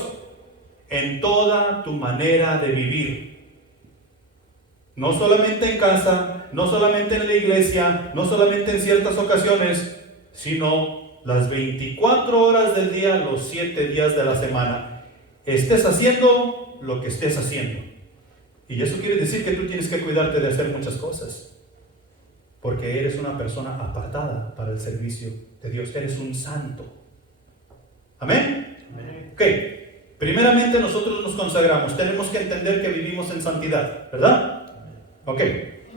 en toda tu manera de vivir. No solamente en casa, no solamente en la iglesia, no solamente en ciertas ocasiones, sino las 24 horas del día, los 7 días de la semana. Estés haciendo lo que estés haciendo. Y eso quiere decir que tú tienes que cuidarte de hacer muchas cosas. Porque eres una persona apartada para el servicio de Dios. Eres un santo. ¿Amén? Amén. Ok. Primeramente nosotros nos consagramos. Tenemos que entender que vivimos en santidad, ¿verdad? Ok.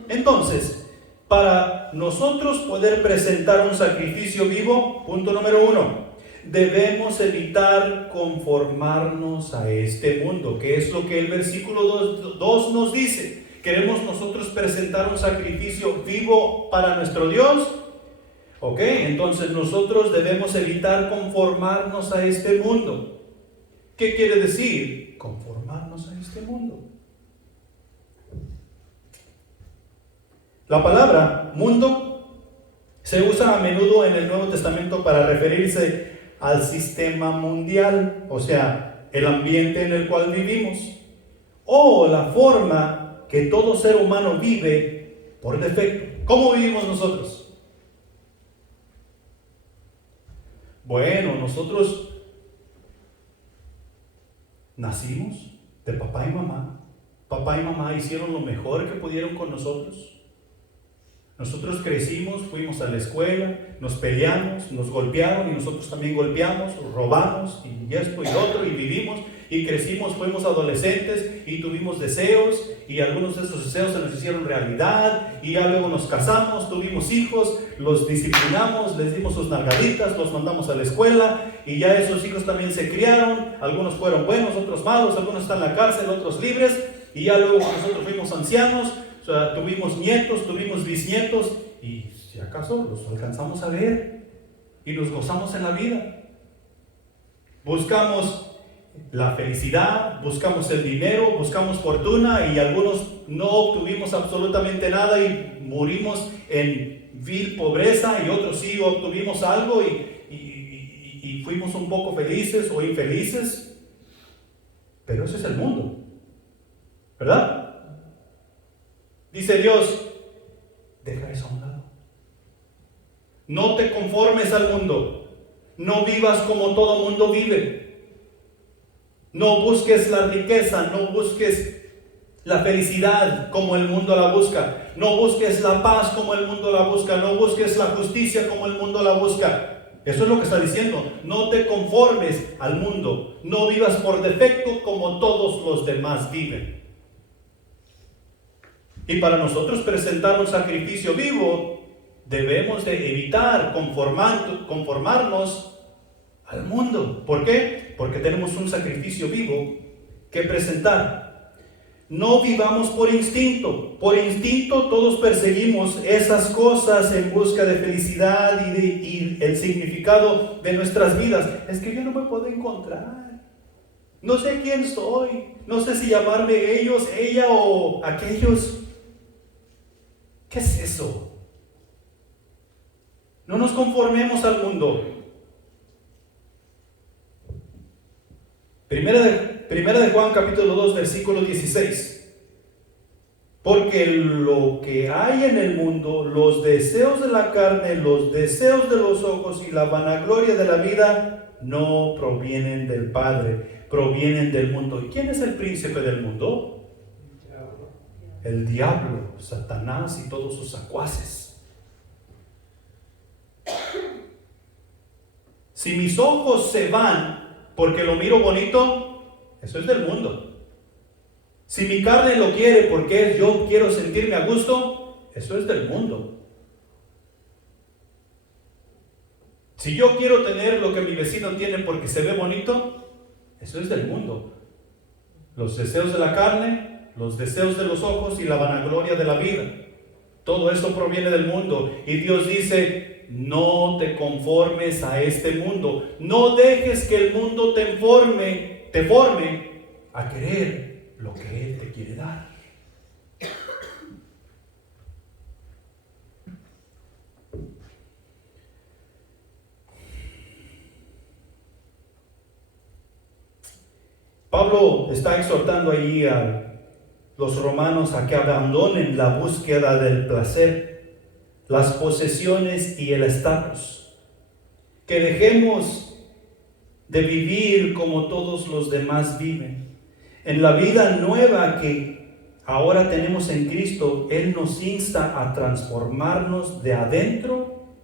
Entonces, para nosotros poder presentar un sacrificio vivo, punto número 1, debemos evitar conformarnos a este mundo, que es lo que el versículo 2 nos dice. ¿Queremos nosotros presentar un sacrificio vivo para nuestro Dios? Ok, entonces nosotros debemos evitar conformarnos a este mundo. ¿Qué quiere decir? Conformarnos a este mundo. La palabra mundo se usa a menudo en el Nuevo Testamento para referirse al sistema mundial, o sea, el ambiente en el cual vivimos, o la forma que todo ser humano vive por defecto. ¿Cómo vivimos nosotros? Bueno, nosotros nacimos de papá y mamá. Papá y mamá hicieron lo mejor que pudieron con nosotros. Nosotros crecimos, fuimos a la escuela, nos peleamos, nos golpearon y nosotros también golpeamos, robamos y esto y lo otro y vivimos y crecimos, fuimos adolescentes y tuvimos deseos y algunos de esos deseos se nos hicieron realidad y ya luego nos casamos, tuvimos hijos, los disciplinamos, les dimos sus nalgaditas, los mandamos a la escuela y ya esos hijos también se criaron, algunos fueron buenos, otros malos, algunos están en la cárcel, otros libres y ya luego nosotros fuimos ancianos. O sea, tuvimos nietos, tuvimos bisnietos y si acaso los alcanzamos a ver y nos gozamos en la vida. Buscamos la felicidad, buscamos el dinero, buscamos fortuna y algunos no obtuvimos absolutamente nada y morimos en vil pobreza y otros sí obtuvimos algo y fuimos un poco felices o infelices. Pero ese es el mundo, ¿verdad? Dice Dios, deja eso a un lado. No te conformes al mundo. No vivas como todo mundo vive. No busques la riqueza, no busques la felicidad como el mundo la busca. No busques la paz como el mundo la busca. No busques la justicia como el mundo la busca. Eso es lo que está diciendo. No te conformes al mundo. No vivas por defecto como todos los demás viven. Y para nosotros presentar un sacrificio vivo, debemos de evitar conformarnos al mundo. ¿Por qué? Porque tenemos un sacrificio vivo que presentar. No vivamos por instinto. Por instinto todos perseguimos esas cosas en busca de felicidad y el significado de nuestras vidas. Es que yo no me puedo encontrar. No sé quién soy. No sé si llamarme ellos, ella o aquellos. ¿Qué es eso? No nos conformemos al mundo. Primera de Juan capítulo 2 versículo 16. Porque lo que hay en el mundo, los deseos de la carne, los deseos de los ojos y la vanagloria de la vida, no provienen del Padre, provienen del mundo. ¿Y quién es el príncipe del mundo? El diablo, Satanás y todos sus secuaces. Si mis ojos se van porque lo miro bonito, eso es del mundo. Si mi carne lo quiere porque yo quiero sentirme a gusto, eso es del mundo. Si yo quiero tener lo que mi vecino tiene porque se ve bonito, eso es del mundo. Los deseos de la carne, los deseos de los ojos y la vanagloria de la vida. Todo eso proviene del mundo. Y Dios dice, no te conformes a este mundo. No dejes que el mundo te forme a querer lo que Él te quiere dar. Pablo está exhortando allí a los romanos a que abandonen la búsqueda del placer, las posesiones y el estatus. Que dejemos de vivir como todos los demás viven. En la vida nueva que ahora tenemos en Cristo, Él nos insta a transformarnos de adentro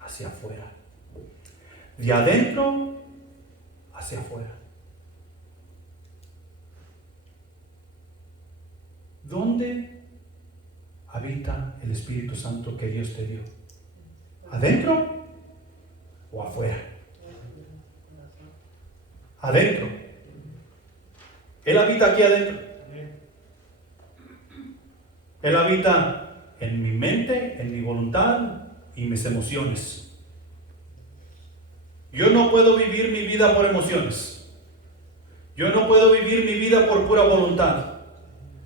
hacia afuera. De adentro hacia afuera. ¿Dónde habita el Espíritu Santo que Dios te dio? ¿Adentro o afuera? Adentro. Él habita aquí adentro. Él habita en mi mente, en mi voluntad y mis emociones. Yo no puedo vivir mi vida por emociones. Yo no puedo vivir mi vida por pura voluntad.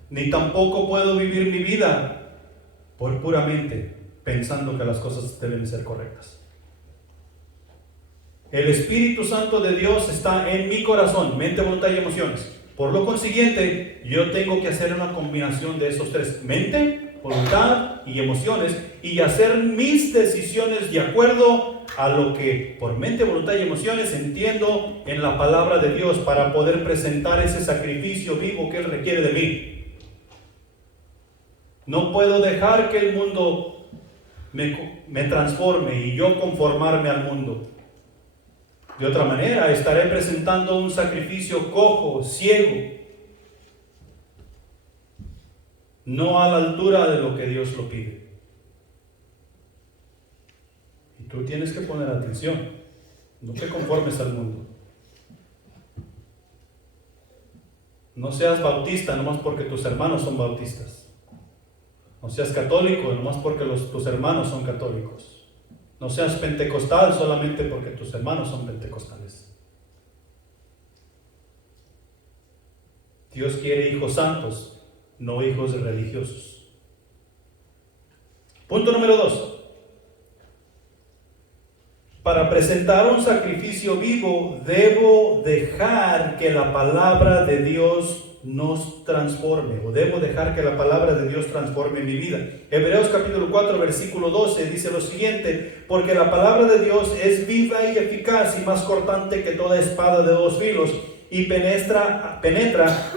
Ni tampoco puedo vivir mi vida por puramente pensando que las cosas deben ser correctas. El Espíritu Santo de Dios está en mi corazón, mente, voluntad y emociones. Por lo consiguiente, yo tengo que hacer una combinación de esos tres: mente, voluntad y emociones, y hacer mis decisiones de acuerdo a lo que por mente, voluntad y emociones entiendo en la palabra de Dios, para poder presentar ese sacrificio vivo que Él requiere de mí. No puedo dejar que el mundo me transforme y yo conformarme al mundo. De otra manera, estaré presentando un sacrificio cojo, ciego, no a la altura de lo que Dios lo pide. Y tú tienes que poner atención. No te conformes al mundo. No seas bautista nomás porque tus hermanos son bautistas. No seas católico nomás porque tus hermanos son católicos. No seas pentecostal solamente porque tus hermanos son pentecostales. Dios quiere hijos santos, no hijos religiosos. Punto número 2. Para presentar un sacrificio vivo, debo dejar que la palabra de Dios nos transforme, o debo dejar que la palabra de Dios transforme mi vida. Hebreos capítulo 4 versículo 12 dice lo siguiente: porque la palabra de Dios es viva y eficaz y más cortante que toda espada de dos filos, y penetra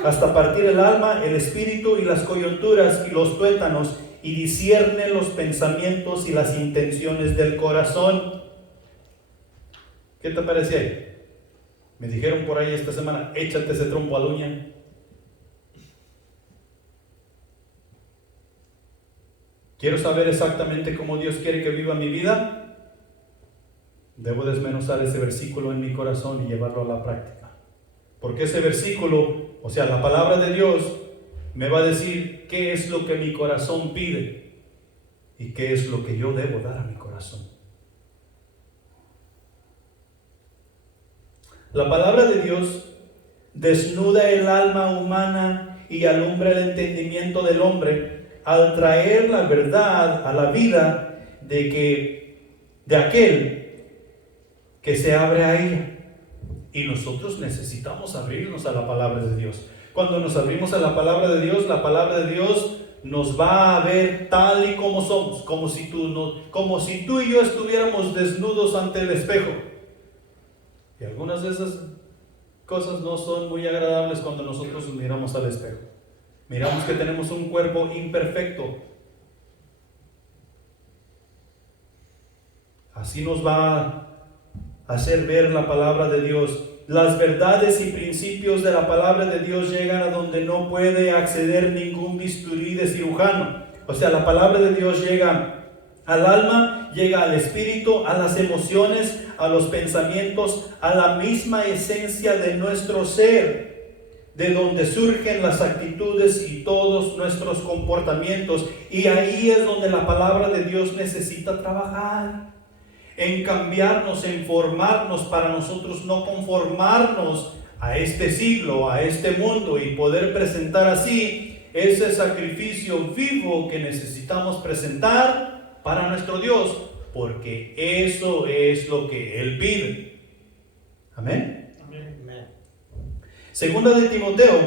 hasta partir el alma, el espíritu y las coyunturas y los tuétanos, y discierne los pensamientos y las intenciones del corazón. ¿Qué te parece ahí? Me dijeron por ahí esta semana: échate ese trompo a la uña. ¿Quiero saber exactamente cómo Dios quiere que viva mi vida? Debo desmenuzar ese versículo en mi corazón y llevarlo a la práctica. Porque ese versículo, o sea, la palabra de Dios, me va a decir qué es lo que mi corazón pide y qué es lo que yo debo dar a mi corazón. La palabra de Dios desnuda el alma humana y alumbra el entendimiento del hombre, al traer la verdad a la vida de aquel que se abre a ella. Y nosotros necesitamos abrirnos a la palabra de Dios. Cuando nos abrimos a la palabra de Dios nos va a ver tal y como somos, como si tú y yo estuviéramos desnudos ante el espejo. Y algunas de esas cosas no son muy agradables cuando nosotros nos miramos al espejo. Miramos que tenemos un cuerpo imperfecto. Así nos va a hacer ver la palabra de Dios. Las verdades y principios de la palabra de Dios llegan a donde no puede acceder ningún bisturí de cirujano. O sea, la palabra de Dios llega al alma, llega al espíritu, a las emociones, a los pensamientos, a la misma esencia de nuestro ser, de donde surgen las actitudes y todos nuestros comportamientos. Y ahí es donde la palabra de Dios necesita trabajar, en cambiarnos, en formarnos, para nosotros no conformarnos a este siglo, a este mundo, y poder presentar así ese sacrificio vivo que necesitamos presentar para nuestro Dios, porque eso es lo que Él pide. Amén. Segunda de Timoteo,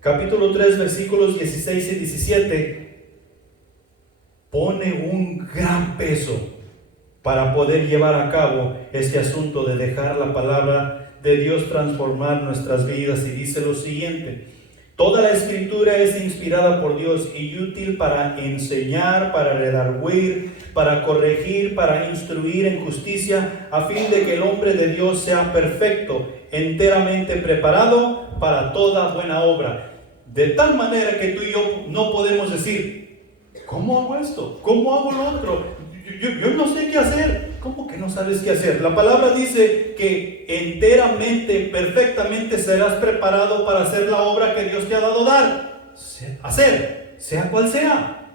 capítulo 3, versículos 16 y 17, pone un gran peso para poder llevar a cabo este asunto de dejar la palabra de Dios transformar nuestras vidas, y dice lo siguiente: Toda la escritura es inspirada por Dios y útil para enseñar, para redarguir, para corregir, para instruir en justicia, a fin de que el hombre de Dios sea perfecto, enteramente preparado para toda buena obra. De tal manera que tú y yo no podemos decir, ¿cómo hago esto? ¿Cómo hago lo otro? Yo no sé qué hacer. ¿Cómo que no sabes qué hacer? La palabra dice que enteramente, perfectamente serás preparado para hacer la obra que Dios te ha dado hacer, sea cual sea.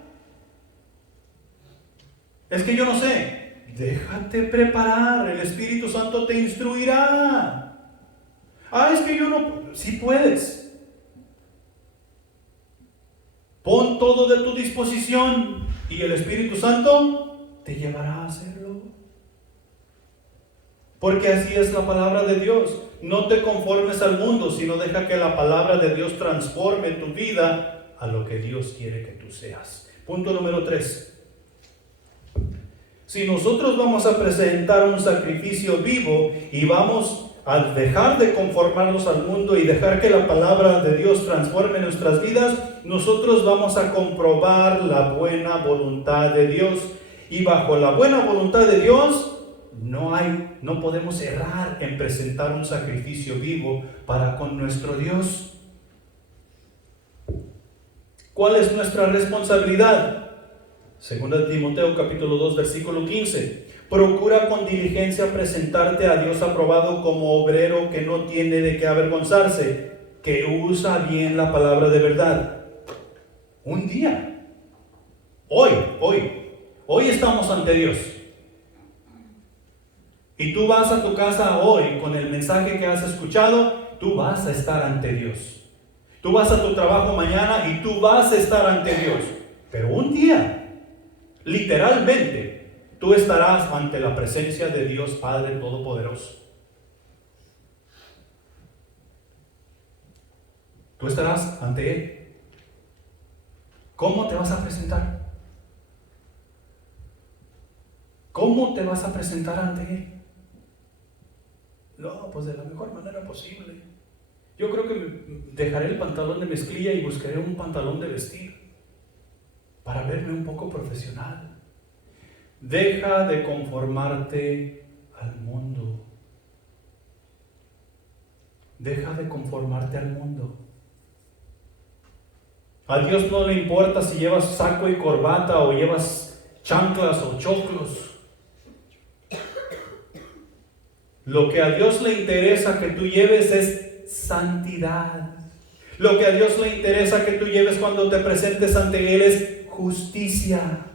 Es que yo no sé. Déjate preparar, el Espíritu Santo te instruirá. Es que yo no. Sí puedes. Pon todo de tu disposición y el Espíritu Santo te llevará a hacerlo. Porque así es la palabra de Dios. No te conformes al mundo, sino deja que la palabra de Dios transforme tu vida a lo que Dios quiere que tú seas. Punto número 3. Si nosotros vamos a presentar un sacrificio vivo y vamos a dejar de conformarnos al mundo y dejar que la palabra de Dios transforme nuestras vidas, nosotros vamos a comprobar la buena voluntad de Dios. Y bajo la buena voluntad de Dios, no podemos errar en presentar un sacrificio vivo para con nuestro Dios. ¿Cuál es nuestra responsabilidad? Segunda Timoteo capítulo 2 versículo 15. Procura con diligencia presentarte a Dios aprobado como obrero que no tiene de qué avergonzarse, que usa bien la palabra de verdad. Un día. Hoy estamos ante Dios. Y tú vas a tu casa hoy con el mensaje que has escuchado, tú vas a estar ante Dios. Tú vas a tu trabajo mañana y tú vas a estar ante Dios. Pero un día, literalmente, tú estarás ante la presencia de Dios Padre Todopoderoso. Tú estarás ante Él. ¿Cómo te vas a presentar? ¿Cómo te vas a presentar ante Él? No, pues de la mejor manera posible. Yo creo que dejaré el pantalón de mezclilla y buscaré un pantalón de vestir para verme un poco profesional. Deja de conformarte al mundo. Deja de conformarte al mundo. A Dios no le importa si llevas saco y corbata o llevas chanclas o choclos. Lo que a Dios le interesa que tú lleves es santidad. Lo que a Dios le interesa que tú lleves cuando te presentes ante Él es justicia.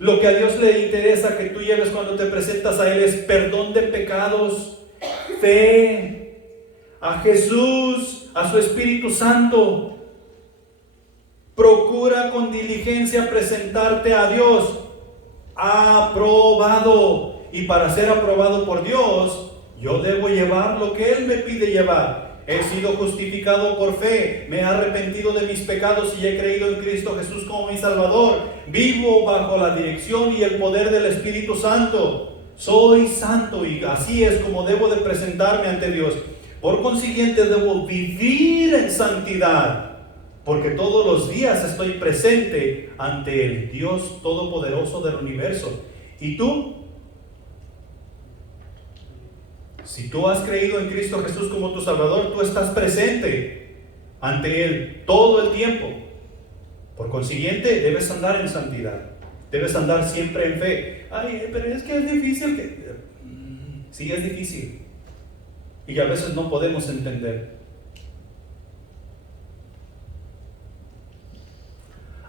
Lo que a Dios le interesa que tú lleves cuando te presentas a Él es perdón de pecados, fe, a Jesús, a su Espíritu Santo. Procura con diligencia presentarte a Dios aprobado. Y para ser aprobado por Dios, yo debo llevar lo que Él me pide llevar. He sido justificado por fe, me he arrepentido de mis pecados y he creído en Cristo Jesús como mi Salvador. Vivo bajo la dirección y el poder del Espíritu Santo. Soy santo y así es como debo de presentarme ante Dios. Por consiguiente, debo vivir en santidad, porque todos los días estoy presente ante el Dios Todopoderoso del universo. ¿Y tú? Si tú has creído en Cristo Jesús como tu Salvador, tú estás presente ante Él todo el tiempo. Por consiguiente, debes andar en santidad. Debes andar siempre en fe. Pero es que es difícil. Sí, es difícil. Y a veces no podemos entender.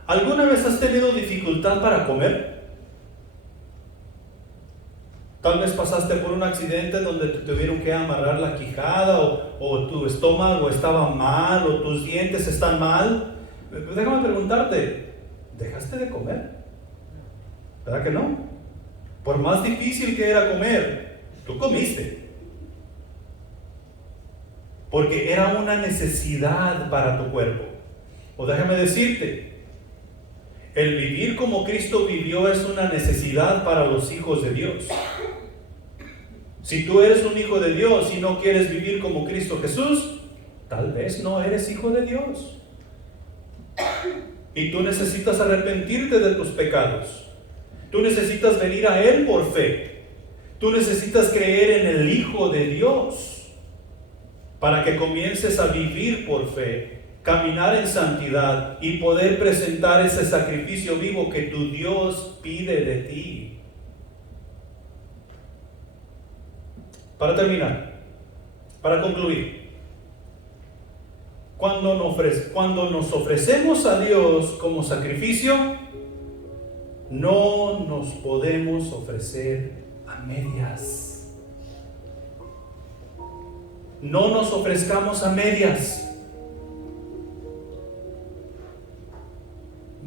¿Alguna vez has tenido dificultad para comer? Tal vez pasaste por un accidente donde te tuvieron que amarrar la quijada o tu estómago estaba mal o tus dientes están mal. Déjame preguntarte, ¿dejaste de comer? ¿Verdad que no? Por más difícil que era comer, tú comiste. Porque era una necesidad para tu cuerpo. O déjame decirte, el vivir como Cristo vivió es una necesidad para los hijos de Dios. Si tú eres un hijo de Dios y no quieres vivir como Cristo Jesús, tal vez no eres hijo de Dios. Y tú necesitas arrepentirte de tus pecados. Tú necesitas venir a Él por fe. Tú necesitas creer en el Hijo de Dios para que comiences a vivir por fe, caminar en santidad y poder presentar ese sacrificio vivo que tu Dios pide de ti. Para terminar, para concluir, cuando nos ofrecemos a Dios como sacrificio, no nos podemos ofrecer a medias. No nos ofrezcamos a medias.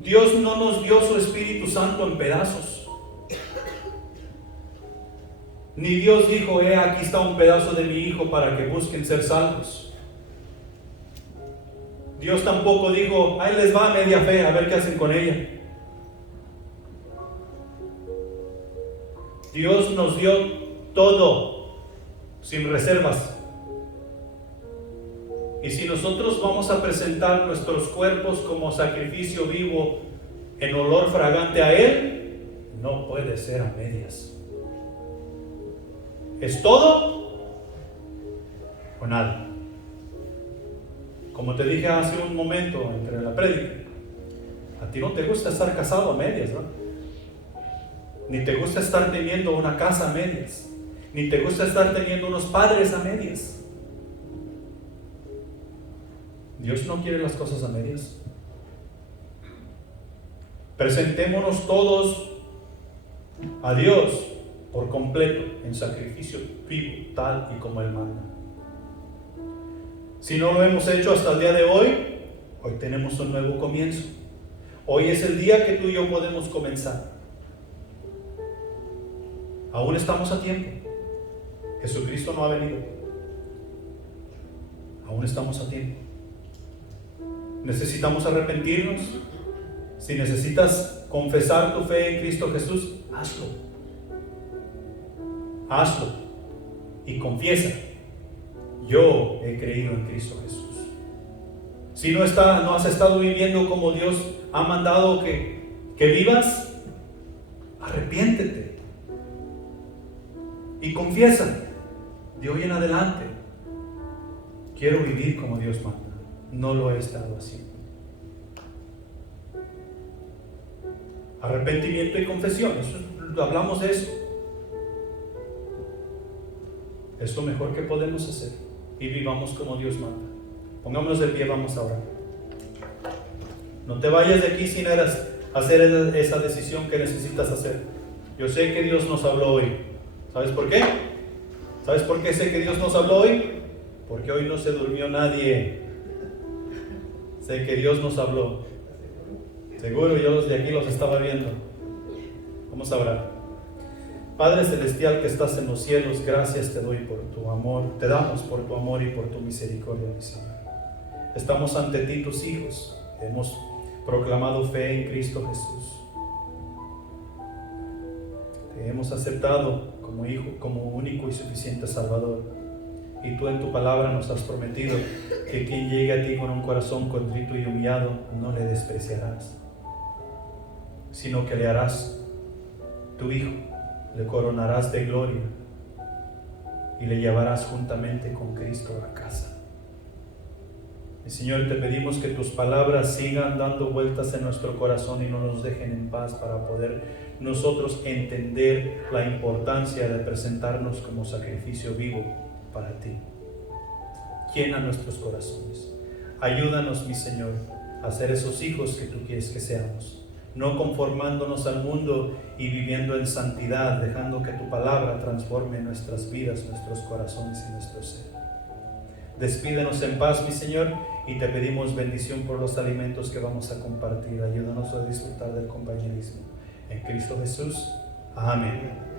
Dios no nos dio su Espíritu Santo en pedazos. Ni Dios dijo, aquí está un pedazo de mi hijo para que busquen ser salvos. Dios tampoco dijo, ahí les va media fe, a ver qué hacen con ella. Dios nos dio todo, sin reservas. Y si nosotros vamos a presentar nuestros cuerpos como sacrificio vivo en olor fragante a Él, no puede ser a medias. ¿Es todo o nada? Como te dije hace un momento entre la prédica, a ti no te gusta estar casado a medias, ¿no? Ni te gusta estar teniendo una casa a medias, ni te gusta estar teniendo unos padres a medias. Dios no quiere las cosas a medias. Presentémonos todos a Dios por completo en sacrificio vivo, tal y como Él manda. Si no lo hemos hecho hasta el día de hoy, hoy tenemos un nuevo comienzo. Hoy es el día que tú y yo podemos comenzar. Aún estamos a tiempo. Jesucristo no ha venido. Aún estamos a tiempo. Necesitamos arrepentirnos. Si necesitas confesar tu fe en Cristo Jesús, hazlo. Hazlo y confiesa: yo he creído en Cristo Jesús. Si no has estado viviendo como Dios ha mandado que vivas, arrepiéntete y confiesa: de hoy en adelante quiero vivir como Dios manda. No lo he estado haciendo. Arrepentimiento y confesión, hablamos de eso. Es lo mejor que podemos hacer, y vivamos como Dios manda. Pongámonos de pie, vamos a orar. No te vayas de aquí sin hacer esa decisión que necesitas hacer. Yo sé que Dios nos habló hoy. ¿Sabes por qué? ¿Sabes por qué sé que Dios nos habló hoy? Porque hoy no se durmió nadie. Sé que Dios nos habló. Seguro yo los de aquí los estaba viendo. Vamos a orar. Padre Celestial que estás en los cielos, gracias te doy por tu amor. Te damos por tu amor y por tu misericordia, mi Señor. Estamos ante ti, tus hijos. Hemos proclamado fe en Cristo Jesús. Te hemos aceptado como hijo, como único y suficiente Salvador. Y tú en tu palabra nos has prometido que quien llegue a ti con un corazón contrito y humillado, no le despreciarás, sino que le harás tu hijo, le coronarás de gloria y le llevarás juntamente con Cristo a casa. Y Señor, te pedimos que tus palabras sigan dando vueltas en nuestro corazón y no nos dejen en paz, para poder nosotros entender la importancia de presentarnos como sacrificio vivo para ti. Llena nuestros corazones. Ayúdanos, mi Señor, a ser esos hijos que tú quieres que seamos, no conformándonos al mundo y viviendo en santidad, dejando que tu palabra transforme nuestras vidas, nuestros corazones y nuestro ser. Despídenos en paz, mi Señor, y te pedimos bendición por los alimentos que vamos a compartir. Ayúdanos a disfrutar del compañerismo. En Cristo Jesús. Amén.